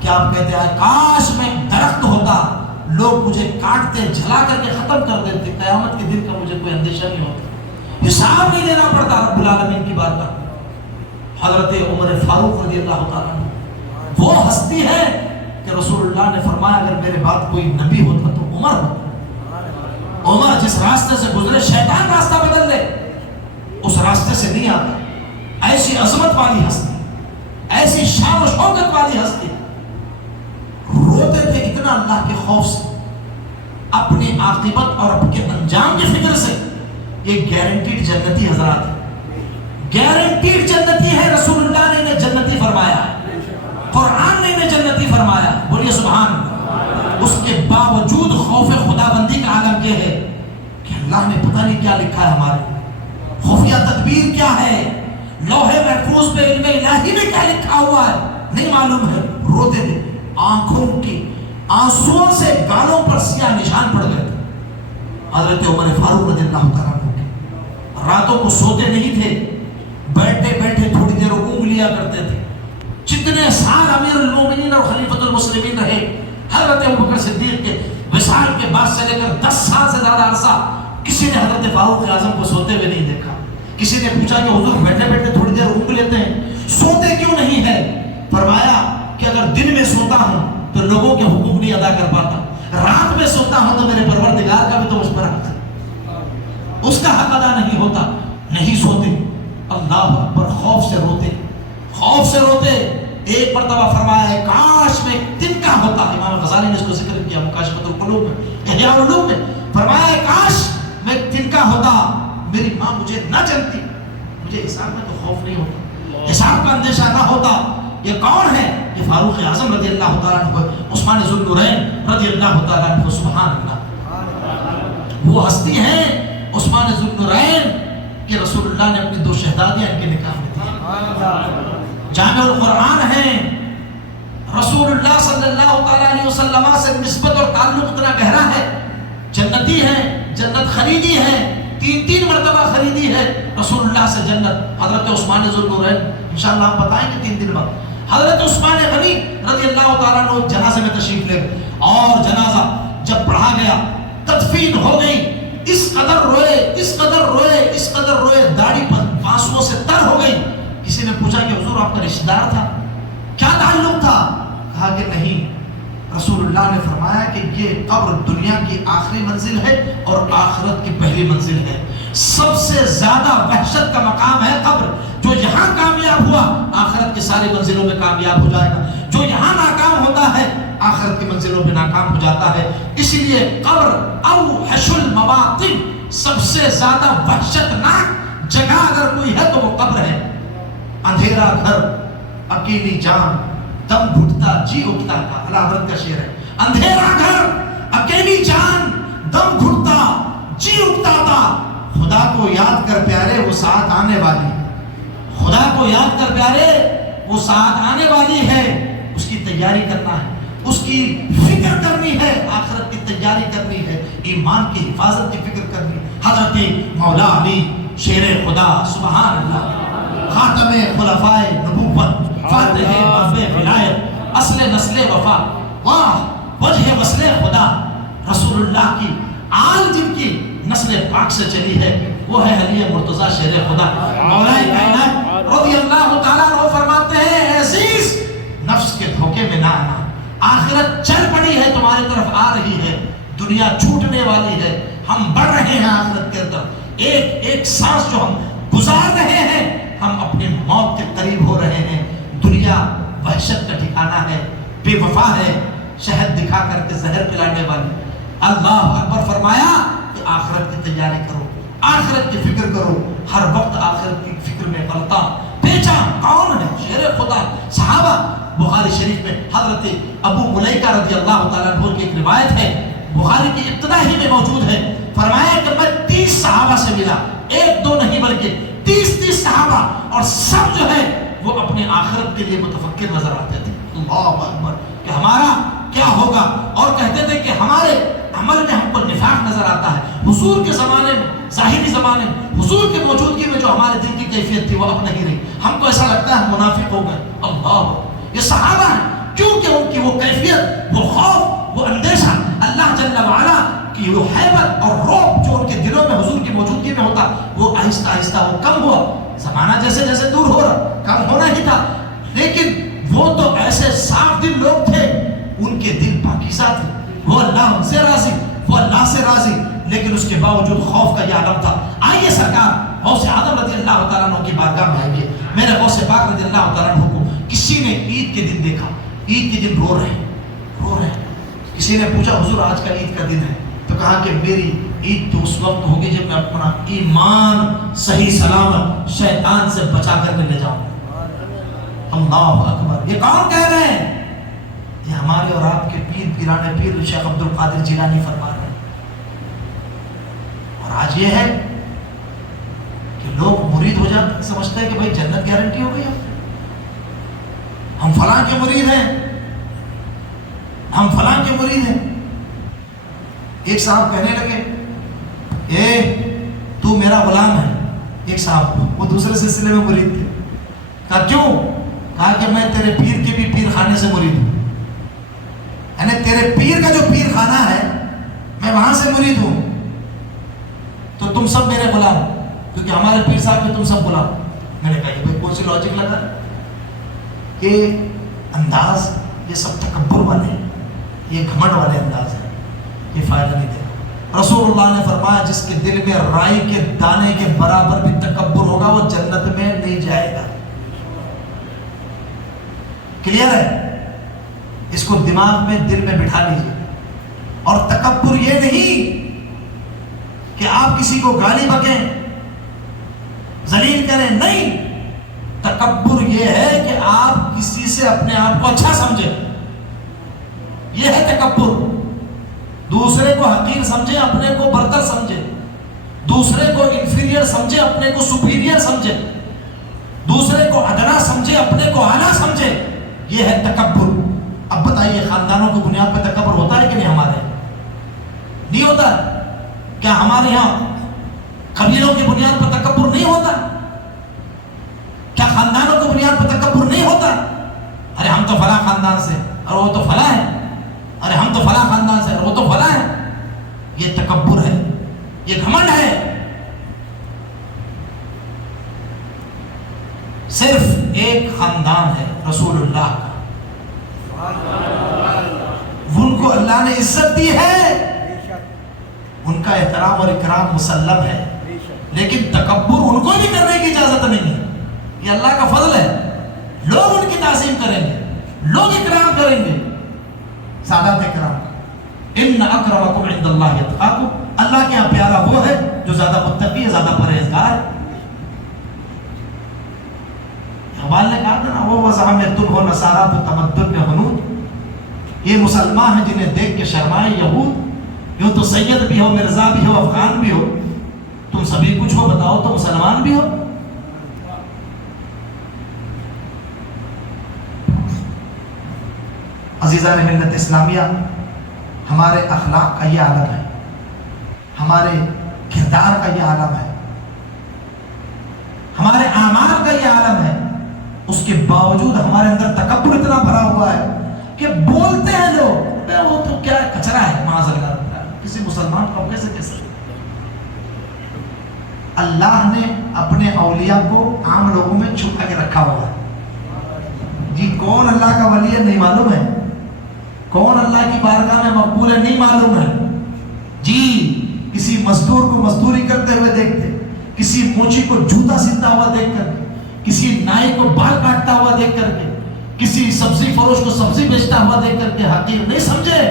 کہ آپ کہتے ہیں کاش میں درخت ہوتا, لوگ مجھے کاٹتے, جلا کر کے ختم کر دیتے, قیامت کے دن کا مجھے کوئی اندیشہ نہیں ہوتا, حساب نہیں دینا پڑتا رب العالمین کی بارگاہ. حضرت عمر فاروق رضی اللہ تعالیٰ عنہ وہ ہستی ہے کہ رسول اللہ نے فرمایا اگر میرے بعد کوئی نبی ہوتا تو عمر ہوتا. عمر جس راستے سے گزرے شیطان راستہ بدل لے, اس راستے سے نہیں آتا. ایسی عظمت والی ہستی, ایسی شان و شوکت والی ہستی, روتے تھے اتنا اللہ کے خوف سے, اپنی عاقبت اور اپنے انجام کی فکر سے. یہ گارنٹیڈ جنتی حضرات ہے, گارنٹیڈ جنتی ہے. رسول اللہ نے انہیں جنتی فرمایا, قرآن نے انہیں جنتی فرمایا. بولیے سبحان اللہ. اس کے باوجود خوف خدا بندی کا عالم یہ ہے کہ اللہ نے پتہ نہیں کیا لکھا ہے ہمارے, خفیہ تدبیر کیا ہے, لوح محفوظ پہ علم الہی میں کیا لکھا ہوا ہے نہیں معلوم ہے. روتے تھے, آنکھوں کی آنسوؤں سے گالوں پر سیاہ نشان پڑ گئے تھے. حضرت عمر فاروق رضی اللہ تعالیٰ عنہ راتوں کو سوتے نہیں تھے, بیٹھے بیٹھے تھوڑی دیر اونگ لیا کرتے تھے. جتنے سال امیر المومنین اور خلیفۃ المسلمین رہے, حضرت ابوبکر صدیق کے وصال کے بعد سے لے کر 10 سال سے زیادہ عرصہ کسی نے حضرت فاروق اعظم کو سوتے ہوئے نہیں دیکھا. کسی نے پوچھا کہ حضور بیٹھے بیٹھے تھوڑی دیر اونگ لیتے ہیں, سوتے کیوں نہیں ہے؟ فرمایا کہ اگر دن میں سوتا ہوں تو لوگوں کے حقوق نہیں ادا کر پاتا, رات میں سوتا ہوں تو میرے پروردگار کا بھی تو مجھ پر حق ہے, اس کا حق ادا نہیں ہوتا. نہیں سوتے, اللہ اکبر, خوف سے روتے, خوف سے روتے. ایک مرتبہ فرمایا ہے کاش میں ایک دن کا ہوتا. امام غزالی نے اس کو ذکر کیا مکاشفۃ القلوب میں, احیاء العلوم میں. فرمایا ہے کاش میں ایک دن کا ہوتا, میری ماں مجھے نہ جانتی, مجھے حساب میں تو خوف نہیں ہوتا, حساب کا اندیشہ نہ ہوتا. یہ کون ہے؟ یہ فاروق اعظم رضی اللہ تعالیٰ عنہ, عثمان ذو النورین رضی اللہ تعالیٰ عنہ. سبحان اللہ. وہ ہستی ہیں عثمان ذو النورین کہ رسول اللہ نے اپنی 2 شہزادیاں ان کے نکاح میں دی. جامع القرآن ہیں, رسول اللہ صلی اللہ تعالیٰ علیہ وسلم سے نسبت اور تعلق اتنا گہرا ہے. جنتی ہیں, جنت خریدی ہے, 3 مرتبہ خریدی ہے رسول اللہ سے جنت. حضرت عثمان ذو النورین انشاءاللہ ہم بتائیں گے 3 دن بعد. حضرت عثمان غنی رضی اللہ تعالیٰ عنہ جنازے میں تشریف لے گئے, اور جنازہ جب پڑھا گیا, تدفین ہو گئی, اس قدر روئے, اس قدر روئے, اس قدر روئے, داڑھی پر آنسوؤں سے تر ہو گئی. کسی نے پوچھا کہ حضور آپ کا رشتہ دار تھا, کیا تعلق تھا؟ کہا کہ نہیں. رسول اللہ نے فرمایا کہ یہ قبر دنیا کی آخری منزل ہے اور آخرت کی پہلی منزل ہے. سب سے زیادہ وحشت کا مقام ہے قبر. جو یہاں کامیاب ہوا آخرت کی ساری منزلوں میں کامیاب ہو جائے گا, جو یہاں ناکام ہوتا ہے آخرت کی منزلوں پہ ناکام ہو جاتا ہے. اس لیے قبر اوحش المواطن، سب سے زیادہ وحشتناک جگہ اگر کوئی ہے تو وہ قبر ہے. اندھیرا گھر، اکیلی جان، دم گھٹتا جی اٹھتا تھا، اللہ حضرت کا شعر ہے. اندھیرا گھر، اکیلی جان، دم گھٹتا جی اٹھتا تھا. خدا کو یاد کر پیارے، وہ ساتھ آنے والی. خدا کو یاد کر پیارے، وہ ساتھ آنے والی ہے. اس کی تیاری کرنا ہے، اس کی فکر کرنی ہے، آخرت کی تیاری کرنی ہے، ایمان کی حفاظت کی فکر کرنی ہے. حضرت مولا علی شیر خدا، سبحان اللہ، خاتم خلفائے نبوت، فاتح باب ولایت، اصل نسل وفا، واہ وجہ وصل خدا. رسول اللہ کی آل جن کی نسل پاک سے چلی ہے وہ ہے علی مرتضیٰ شیر خدا. مولا کائنات رضی اللہ تعالیٰ عنہ فرماتے ہیں، اے عزیز نفس کے دھوکے میں نہ آنا، آخرت چل پڑی ہے تمہاری طرف آ رہی ہے، دنیا چھوٹنے والی ہے، ہم بڑھ رہے ہیں آخرت کے طرف. ایک ایک سانس جو ہم گزار رہے ہیں ہم اپنے موت کے قریب ہو رہے ہیں. دنیا وحشت کا ٹھکانہ ہے، بے وفا ہے، شہد دکھا کر کے زہر پلانے والی. اللہ اکبر فرمایا کہ آخرت کی تیاری کرو، آخرت کی فکر کرو. ہر وقت آخرت کی فکر میں غلطاں بیچا کون ہے؟ شیر خدا. صحابہ، بخاری شریف میں حضرت ابو ملیکہ رضی اللہ تعالیٰ عنہ کی ایک روایت ہے، بخاری کی ابتدا ہی میں موجود ہے. فرمایا کہ میں 30 صحابہ سے ملا، ایک دو نہیں بلکہ 30 صحابہ، اور سب جو ہے وہ اپنے آخرت کے لیے متفکر نظر آتے تھے. اللہ اکبر، کہ ہمارا کیا ہوگا، اور کہتے تھے کہ ہمارے عمل میں ہم کو نفاق نظر آتا ہے. حضور کے زمانے میں، ظاہری زمانے میں، حضور کی موجودگی میں جو ہمارے دل کی کیفیت تھی وہ اب نہیں رہی. ہم کو ایسا لگتا ہے ہم منافق ہو گئے. اللہ، یہ صحابہ ہیں کیونکہ ان کی وہ کیفیت، وہ خوف، وہ اندیشہ، اللہ جل وعلا کی وہ حیبت اور رعب جو ان کے دلوں میں حضور کی موجودگی میں ہوتا، وہ آہستہ آہستہ وہ کم ہوا. زمانہ جیسے جیسے دور ہو رہا، کم ہونا ہی تھا. لیکن وہ تو ایسے صاف دل لوگ تھے، ان کے دل پاکیزہ تھے، وہ اللہ ان سے راضی، وہ اللہ سے راضی. لیکن اس کے باوجود خوف کا یہ عالم تھا. آئیے سرکار غوث اعظم رضی اللہ تعالیٰ عنہ کی بارگاہ میں آئیے. میرے غوث پاک رضی اللہ تعالیٰ عنہ کو کسی نے عید کے دن دیکھا، عید کے دن رو رہے ہیں. کسی نے پوچھا حضور آج کا عید کا دن ہے، تو کہا کہ میری عید تو اس وقت ہوگی جب میں اپنا ایمان صحیح سلامت شیطان سے بچا کر کے لے جاؤں. اللہ اکبر. یہ کون کہہ رہے ہیں؟ یہ ہمارے اور آپ کے پیر پیرانے پیر شیخ عبد القادر جیلانی فرما رہے ہیں. اور آج یہ ہے کہ لوگ مرید ہو جاتے، سمجھتے ہیں کہ بھائی جنت گارنٹی ہو گئی، ہم فلاں کے مرید ہیں، ہم فلاں کے مرید ہیں. ایک صاحب کہنے لگے اے تو میرا غلام ہے. ایک صاحب وہ دوسرے سلسلے میں مرید تھے. کہا کیوں؟ کہا کہ میں تیرے پیر کے بھی پیر خانے سے مرید ہوں، یعنی تیرے پیر کا جو پیر خانہ ہے میں وہاں سے مرید ہوں، تو تم سب میرے غلام، کیونکہ ہمارے پیر صاحب کے تم سب غلام. میں نے کہا یہ بھائی کون سی لاجک لگا؟ یہ انداز یہ سب تکبر والے، یہ گھمنڈ والے انداز ہیں، یہ فائدہ نہیں دے گا. رسول اللہ نے فرمایا جس کے دل میں رائی کے دانے کے برابر بھی تکبر ہوگا وہ جنت میں نہیں جائے گا. کلیئر ہے؟ اس کو دماغ میں دل میں بٹھا لیجیے. اور تکبر یہ نہیں کہ آپ کسی کو گالی بکیں، ذلیل کریں، نہیں. تکبر یہ ہے کہ آپ کسی سے اپنے آپ کو اچھا سمجھیں، یہ ہے تکبر. دوسرے کو حقیر سمجھیں، اپنے کو برتر سمجھیں، دوسرے کو انفیریئر سمجھیں، اپنے کو سپیریئر سمجھیں، دوسرے کو ادنا سمجھیں، اپنے کو اعلیٰ سمجھیں، یہ ہے تکبر. اب بتائیے خاندانوں کی بنیاد پہ تکبر ہوتا ہے کہ نہیں؟ ہمارے نہیں ہوتا. کیا ہمارے یہاں قبیلوں کی بنیاد پر تکبر نہیں ہوتا؟ کیا خاندانوں کی بنیاد پر تکبر نہیں ہوتا؟ ارے ہم تو فلاں خاندان سے، اور وہ تو فلاں ہے، ارے ہم تو فلاں خاندان سے، اور وہ تو فلاں ہے. یہ تکبر ہے، یہ گھمنڈ ہے. صرف ایک خاندان ہے رسول اللہ کا، ان کو اللہ نے عزت دی ہے، ان کا احترام اور اکرام مسلم ہے، لیکن تکبر ان کو بھی کرنے کی اجازت نہیں ہے. یہ اللہ کا فضل ہے. لوگ ان کی تعظیم کریں گے، لوگ اکرام کریں گے، سادات کرام، ان اکرمکم عند اللہ اتقاکم، اللہ کے یہاں پیارا وہ ہے جو زیادہ متقی ہے، زیادہ پرہیزگار ہے۔ اقبال نے کہا تھا نا، وہ وضع میں تم ہو نصارا تو تمدن میں ہنود، یہ مسلمان ہیں جنہیں دیکھ کے شرمائے یہود، یوں تو سید بھی ہو، مرزا بھی ہو، افغان بھی ہو، تم سبھی کچھ ہو، بتاؤ تو مسلمان بھی ہو۔ عزیزان ملت اسلامیہ، ہمارے اخلاق کا یہ عالم ہے، ہمارے کردار کا یہ عالم ہے، ہمارے اعمال کا یہ عالم ہے، اس کے باوجود ہمارے اندر تکبر اتنا بھرا ہوا ہے کہ بولتے ہیں لوگ وہ تو کیا کچرا ہے، معاذ اللہ، کسی مسلمان کو ہم کیسے کہہ سکتے؟ اللہ نے اپنے اولیاء کو عام لوگوں میں چھپا کے رکھا ہوا ہے۔ جی کون اللہ کا ولی ہے نہیں معلوم ہے، کون اللہ کی بارگاہ میں مقبول ہے نہیں معلوم ہے، جی کسی مزدور کو مزدوری کرتے ہوئے دیکھتے، کسی موچی کو جوتا سیتا ہوا دیکھ کر کے، کسی نائی کو بال کاٹتا ہوا دیکھ کر کے، کسی سبزی فروش کو سبزی بیچتا ہوا دیکھ کر کے حقیر نہیں سمجھے۔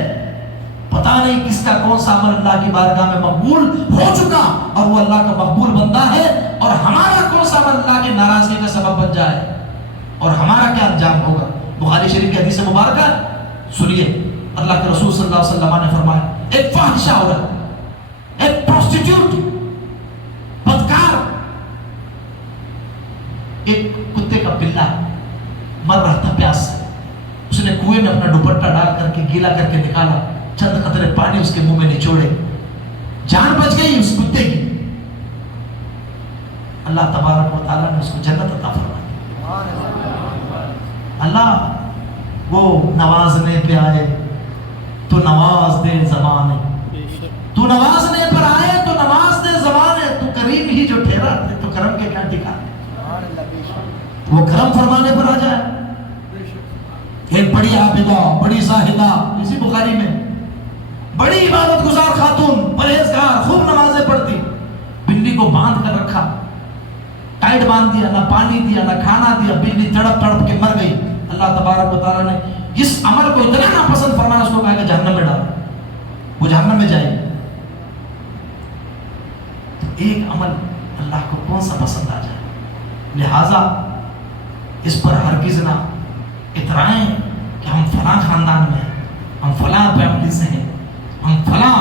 پتہ نہیں کس کا کون سا عمل اللہ کی بارگاہ میں مقبول ہو چکا اور وہ اللہ کا مقبول بندہ ہے، اور ہمارا کون سا عمل اللہ کی ناراضگی کا سبب بن جائے اور ہمارا کیا انجام ہوگا۔ بخاری شریف کی حدیث مبارکہ سنیے، اللہ کے رسول صلی اللہ علیہ وسلم نے فرمایا، ایک فاحشہ عورت، ایک پروسٹیٹیوٹ، بدکار، ایک کتے کا پلہ مر رہا تھا پیاس سے، اس نے کنویں میں اپنا دوپٹہ ڈال کر کے گیلا کر کے نکالا، چند قطرے پانی اس کے منہ میں نچوڑے، جان بچ گئی اس کتے کی۔ اللہ تبارک و تعالیٰ نے اس کو جنت عطا فرمائی۔ اللہ وہ نوازنے پہ آئے تو نواز دے زمانے، تو نوازنے پر آئے تو نواز دے زمانے، تو کریم ہی جو ٹھہرا تو کرم کے کیا ٹھکانے، وہ کرم فرمانے پر آ جائے۔ ایک بڑی عابدہ، بڑی زاہدہ، اسی بخاری میں، بڑی عبادت گزار خاتون، پرہیزگار، خوب نمازیں پڑھتی، بلی کو باندھ کر رکھا، ٹائٹ باندھ دیا، نہ پانی دیا نہ کھانا دیا، بلی تڑپ تڑپ کے مر گئی۔ اللہ تبارک و تعالیٰ نے جس عمل کو اتنا ناپسند فرمایا، اس کو کہا کہ جہنم میں ڈالو، وہ جہنم میں جائے۔ تو ایک عمل اللہ کو کون سا پسند آ جائے، لہذا اس پر ہرگز نہ اترائیں کہ ہم فلاں خاندان میں ہیں، ہم فلاں فیملی سے ہیں، ہم فلاں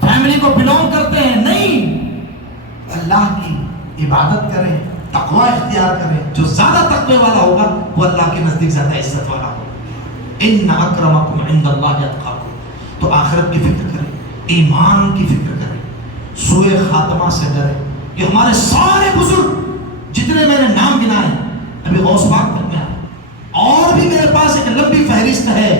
فیملی کو بلونگ کرتے ہیں، نہیں، اللہ کی عبادت کریں، تقوی اختیار کریں، جو زیادہ تقوی والا ہوگا وہ اللہ کے نزدیک زیادہ عزت والا ہوگا۔ ان اکرمکم عند اللہ اتقاکم۔ تو آخرت کی فکر کریں، ایمان کی فکر کریں، سوء خاتمہ سے ڈریں۔ یہ ہمارے سارے بزرگ جتنے میں نے نام گنائے ہیں، ابھی غوث پاک تک میں آئے، اور بھی میرے پاس ایک لمبی فہرست ہے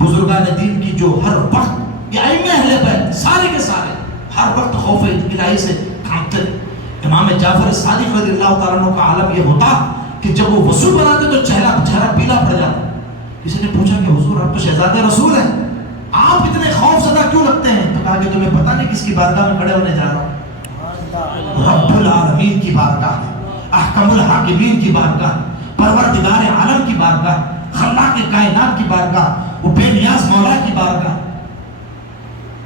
بزرگان دین کی، جو ہر وقت، یہ ائمہ اہل بیت سارے کے سارے ہر وقت خوف الہی سے کانپتے تھے۔ امام جعفر صادق رضی اللہ تعالیٰ عنہ کا عالم یہ ہوتا کہ جب وہ وضو بناتے تو چہرہ پیلا پڑ جاتا۔ کسی نے پوچھا کہ حضور آپ تو شہزادے رسول ہیں، آپ اتنے خوف زدہ کیوں لگتے ہیں؟ تو کہا کہ تمہیں پتہ نہیں کس کی بارگاہ میں کھڑے ہونے جا رہا ہوں، رب العالمین کی بارگاہ ہے، احکم الحاکمین کی بارگاہ، پروردگار عالم کی بارگاہ، خلاق کائنات کی بارگاہ، وہ بے نیاز مولا کی بارگاہ۔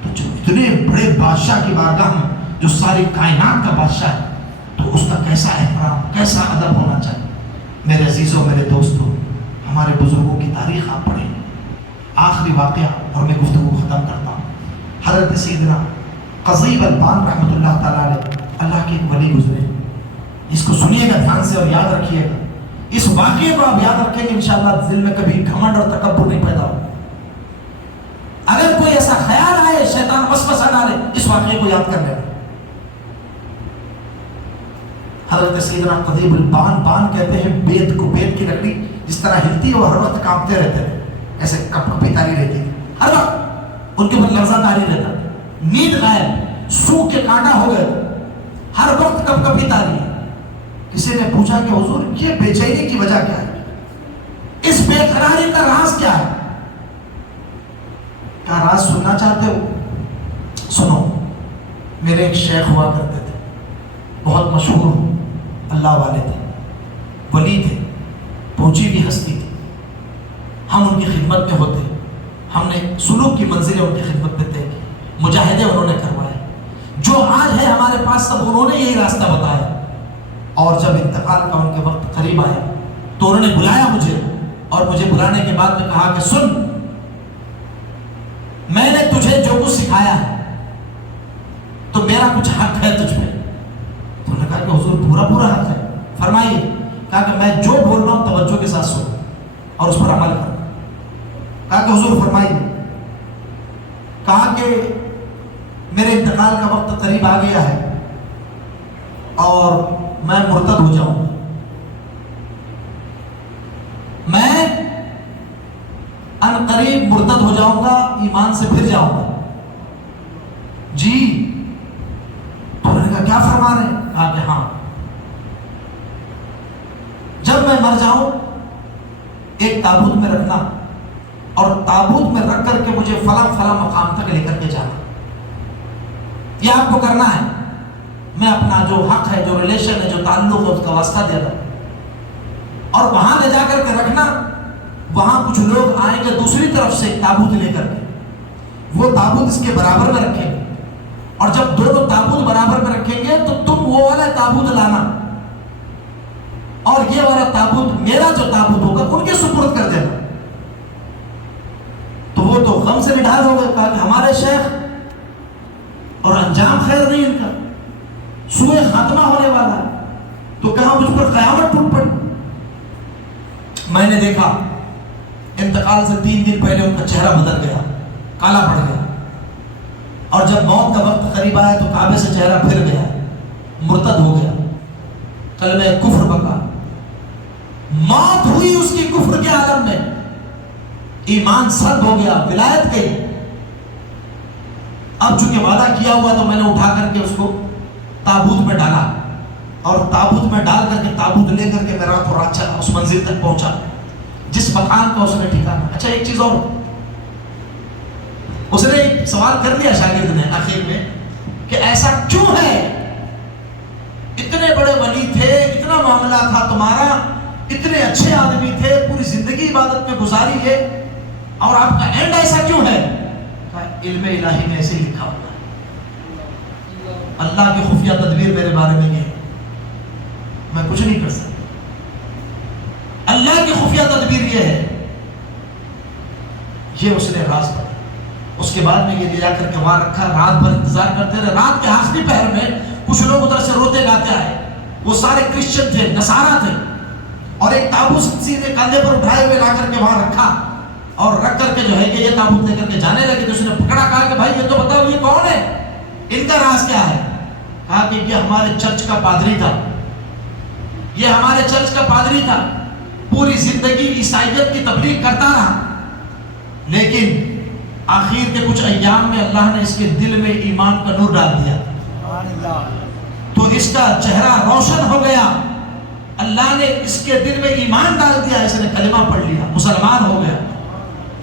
تو جو اتنے بڑے بادشاہ کی بارگاہ میں، جو ساری کائنات کا بادشاہ ہے، تو اس کا کیسا احترام، کیسا ادب ہونا چاہیے۔ میرے عزیزوں، میرے دوستوں، ہمارے بزرگوں کی تاریخ آپ پڑھیں۔ آخری واقعہ اور میں گفتگو ختم کرتا ہوں۔ حضرت سیدنا قضیب البان رحمۃ اللہ تعالیٰ علیہ، اللہ کے ایک ولی گزرے، اس کو سنیے گا دھیان سے اور یاد رکھیے گا۔ اس واقعے کو آپ یاد رکھیں گے انشاءاللہ دل میں کبھی گھمنڈ اور تکبر نہیں پیدا ہو۔ اگر کوئی ایسا خیال آئے، شیطان وسوسہ ڈالے، اس واقعے کو یاد کر لینا۔ حضرت سیدنا قضیب البان، بان کہتے ہیں بیت کو، بیت کی لکڑی جس طرح ہلتی ہے وہ ہر وقت کانپتے رہتے ہیں، ایسے کپ کپی تاری رہتی ہے، ہر وقت ان کے اوپر لرزہ تاری رہتا، نیند غائب، سوکھ کے کانٹا ہو گئے، ہر وقت کپ کپی تاری ہے۔ کسی نے پوچھا کہ حضور یہ بے چینی کی وجہ کیا ہے، اس بے قراری کا راز کیا ہے؟ کیا راز سننا چاہتے ہو؟ سنو، میرے ایک شیخ ہوا کرتے تھے، بہت مشہور اللہ والے تھے، ولی تھے، پہنچی بھی ہستی تھی، ہم ان کی خدمت میں ہوتے، ہم نے سلوک کی منزلیں ان کی خدمت میں طے کی، مجاہدے انہوں نے کروائے، جو آج ہے ہمارے پاس سب انہوں نے یہی راستہ بتایا۔ اور جب انتقال کا ان کے وقت قریب آیا تو انہوں نے بلایا مجھے، اور مجھے بلانے کے بعد میں کہا کہ سن، میں نے تجھے جو کچھ سکھایا ہے تو میرا کچھ حق ہے تجھ پہ۔ تو انہوں نے کہا کہ حضور پورا حق ہے، فرمائیے۔ کہا کہ میں جو بول رہا ہوں توجہ کے ساتھ سن اور اس پر عمل کر۔ کہا کہ حضور فرمائیے۔ کہا کہ میرے انتقال کا وقت قریب آ گیا ہے اور میں مرتد ہو جاؤں گا، میں ان قریب مرتد ہو جاؤں گا، ایمان سے پھر جاؤں گا۔ جی، تو انہوں نے کہا کیا فرما رہے ہیں؟ کہا کہ ہاں، جب میں مر جاؤں ایک تابوت میں رکھنا، اور تابوت میں رکھ کر کے مجھے فلاں مقام تک لے کر کے جانا، یہ آپ کو کرنا ہے۔ میں اپنا جو حق ہے، جو ریلیشن ہے، جو تعلق ہے، اس کا واسطہ دے رہا ہوں، اور وہاں لے جا کر کے رکھنا۔ وہاں کچھ لوگ آئیں گے دوسری طرف سے تابوت لے کر کے، وہ تابوت اس کے برابر میں رکھیں گے، اور جب دونوں تابوت برابر میں رکھیں گے تو تم وہ والا تابوت لانا، اور یہ والا تابوت میرا جو تابوت ہوگا ان کے سپرد کر دینا۔ تو وہ تو غم سے نڈھال ہو گئے، کہا کہ ہمارے شیخ، اور انجام خیر نہیں ان کا، سوء خاتمہ ہونے والا ہے، تو کہاں مجھ پر قیامت ٹوٹ پڑی۔ میں نے دیکھا انتقال سے 3 دن پہلے ان کا چہرہ بدل گیا، کالا پڑ گیا، اور جب موت کا وقت قریب آیا تو کعبے سے چہرہ پھر گیا، مرتد ہو گیا، کلمہ کفر بکا، موت ہوئی اس کی کفر کے عالم میں، ایمان سرد ہو گیا، ولایت گئی۔ اب چونکہ وعدہ کیا ہوا تو میں نے اٹھا کر کے اس کو تابوت میں ڈالا، اور تابوت میں ڈال کر کے تابوت لے کر کے میں راتوں رات چلا، اس منزل تک پہنچا جس مکان کا اس نے ٹھکانا۔ اچھا ایک چیز اور، اس نے ایک سوال کر دیا شاگرد نے آخر میں کہ ایسا کیوں ہے، اتنے بڑے ولی تھے، اتنا معاملہ تھا تمہارا، اتنے اچھے آدمی تھے، پوری زندگی عبادت میں گزاری ہے، اور آپ کا اینڈ ایسا کیوں ہے؟ علم الہی میں ایسے لکھا ہوا ہے، اللہ کی خفیہ تدبیر میرے بارے میں یہ ہے، میں کچھ نہیں کر سکتا، اللہ کی خفیہ تدبیر یہ ہے، یہ اس نے راز پڑھا۔ اس کے بعد میں یہ لے جا کر کے وہاں رکھا، رات بھر انتظار کرتے رہے۔ رات کے آخری پہر میں کچھ لوگ ادھر سے روتے گاتے آئے، وہ سارے کرسچن تھے، نصارا تھے، اور ایک تابوت سیدھے کندھے پر اٹھائے ہوئے لا کر کے وہاں رکھا، اور رکھ کر کے جو ہے کہ یہ تابوت لے کر کے جانے لگے۔ تو اس نے پکڑا، کہا کہ بھائی یہ تو بتاؤ یہ کون ہے، ان کا راز کیا ہے؟ کہا کہ یہ ہمارے چرچ کا پادری تھا، یہ ہمارے چرچ کا پادری تھا، پوری زندگی عیسائیت کی تبلیغ کرتا رہا، لیکن آخر کے کچھ ایام میں اللہ نے اس کے دل میں ایمان کا نور ڈال دیا، تو اس کا چہرہ روشن ہو گیا، اللہ نے اس کے دل میں ایمان ڈال دیا، اس نے کلمہ پڑھ لیا، مسلمان ہو گیا،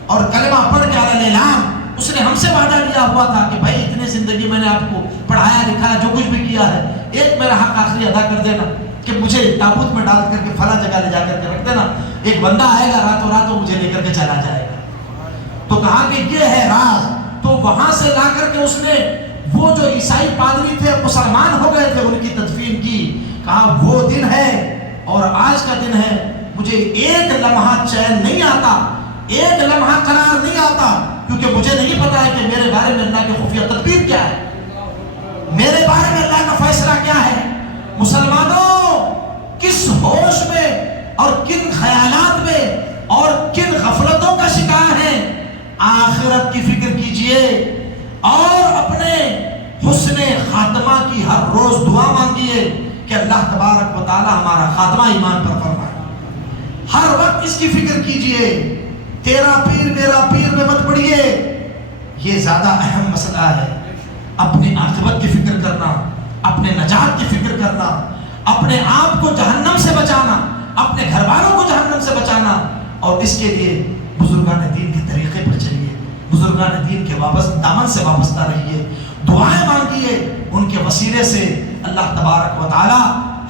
اور کلمہ پڑھ کے علی الاعلان اس نے ہم سے وعدہ لیا ہوا تھا کہ بھائی اتنی زندگی میں نے آپ کو پڑھایا لکھایا، جو کچھ بھی کیا ہے، ایک میرا حق آخری ادا کر دینا کہ مجھے تابوت میں ڈال کر کے فلاں جگہ لے جا کر کے رکھ دینا، ایک بندہ آئے گا راتوں رات مجھے لے کر کے چلا جائے گا۔ تو کہا کہ یہ ہے راز۔ تو وہاں سے لا کر کے اس نے وہ جو عیسائی پادری تھے مسلمان ہو گئے تھے ان کی تدفین کی، کہا وہ دن ہے اور آج کا دن ہے، مجھے ایک لمحہ چین نہیں آتا، ایک لمحہ قرار نہیں آتا، کیونکہ مجھے نہیں پتا ہے کہ میرے بارے میں اللہ کی خفیہ تدبیر کیا ہے، میرے بارے میں اللہ کا فیصلہ کیا ہے۔ مسلمانوں کس ہوش میں اور کن خیالات میں اور کن غفلتوں کا شکار ہیں، آخرت کی فکر کیجئے اور اپنے حسن خاتمہ کی ہر روز دعا مانگیے کہ اللہ تبارک و تعالی ہمارا خاتمہ ایمان پر فرمائے۔ ہر وقت اس کی فکر کیجئے، تیرا پیر میرا پیر میں مت پڑیے، یہ زیادہ اہم مسئلہ ہے۔ اپنی عاقبت کی فکر کرنا، اپنے نجات کی فکر کرنا، اپنے آپ کو جہنم سے بچانا، اپنے گھر والوں کو جہنم سے بچانا، اور اس کے لیے بزرگان دین کے طریقے پر چلیے، بزرگان دین کے دامن سے وابستہ رہیے، دعائیں مانگیے، ان کے وسیلے سے اللہ تبارک و تعالی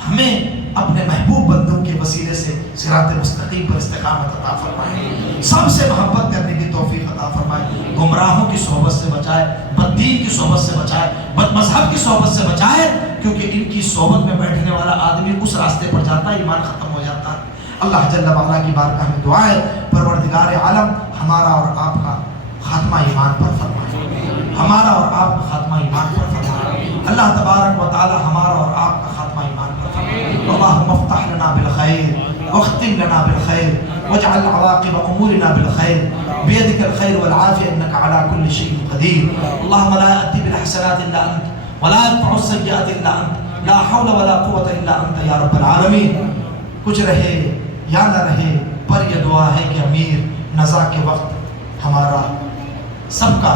ہمیں اپنے محبوب بندوں کے وسیلے سے صراط مستقیم پر استقامت عطا فرمائے، سب سے محبت کرنے کی توفیق عطا فرمائے، گمراہوں کی صحبت سے بچائے، بد دین کی صحبت سے بچائے، بد مذہب کی صحبت سے بچائے، کیونکہ ان کی صحبت میں بیٹھنے والا آدمی اس راستے پر جاتا ہے، ایمان ختم ہو جاتا ہے۔ اللہ جل وعلا کی بارگاہ میں دعا ہے، پروردگار عالم ہمارا اور آپ کا خاتمہ ایمان پر فرمائے، ہمارا اور آپ کا خاتمہ ایمان پر فرمائے، اللہ تبارک و تعالی ہمارا اور آپ کا خاتمہ ایمان پر فرمائے۔ اللہم افتح لنا بالخیر واختم لنا بالخیر واجعل عواقب امورنا بالخیر بیدک الخیر والعافیہ انک علی کل شیء قدیر۔ اللہم لا یأتی بالحسنات الا انت ولا يدفع السیئات الا انت لا حول ولا قوة الا انت یا رب العالمین۔ کچھ رہے یا نہ رہے پر یہ دعا ہے کہ امیر نزا کے وقت ہمارا سب کا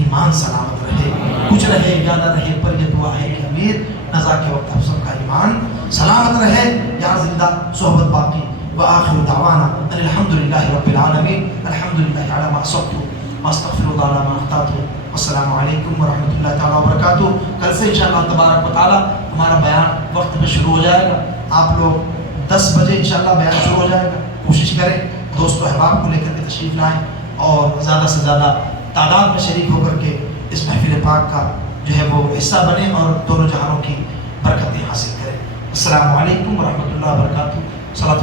ایمان سلامت رہے، کچھ رہے یا نہ رہے پر یہ دعا ہے کہ امیر نزا کے وقت ہم سب کا ایمان سلامت رہے، یا زندہ صحبت باقی۔ وآخر دعوانا ان الحمدللہ رب العالمین، الحمدللہ علی ما اصبت واستغفر اللہ علی ما اخطأت۔ السلام علیکم ورحمۃ اللہ تعالیٰ وبرکاتہ۔ کل سے انشاءاللہ تبارک و تعالیٰ ہمارا بیان وقت میں شروع ہو جائے گا، آپ لوگ 10 بجے انشاءاللہ بیان شروع ہو جائے گا، کوشش کریں دوست و احباب کو لے کر کے تشریف لائیں اور زیادہ سے زیادہ تعداد میں شریک ہو کر کے اس محفل پاک کا جو ہے وہ حصہ بنیں اور دونوں جہانوں کی برکتیں حاصل کریں۔ السلام علیکم ورحمۃ اللہ وبرکاتہ۔ صلاۃ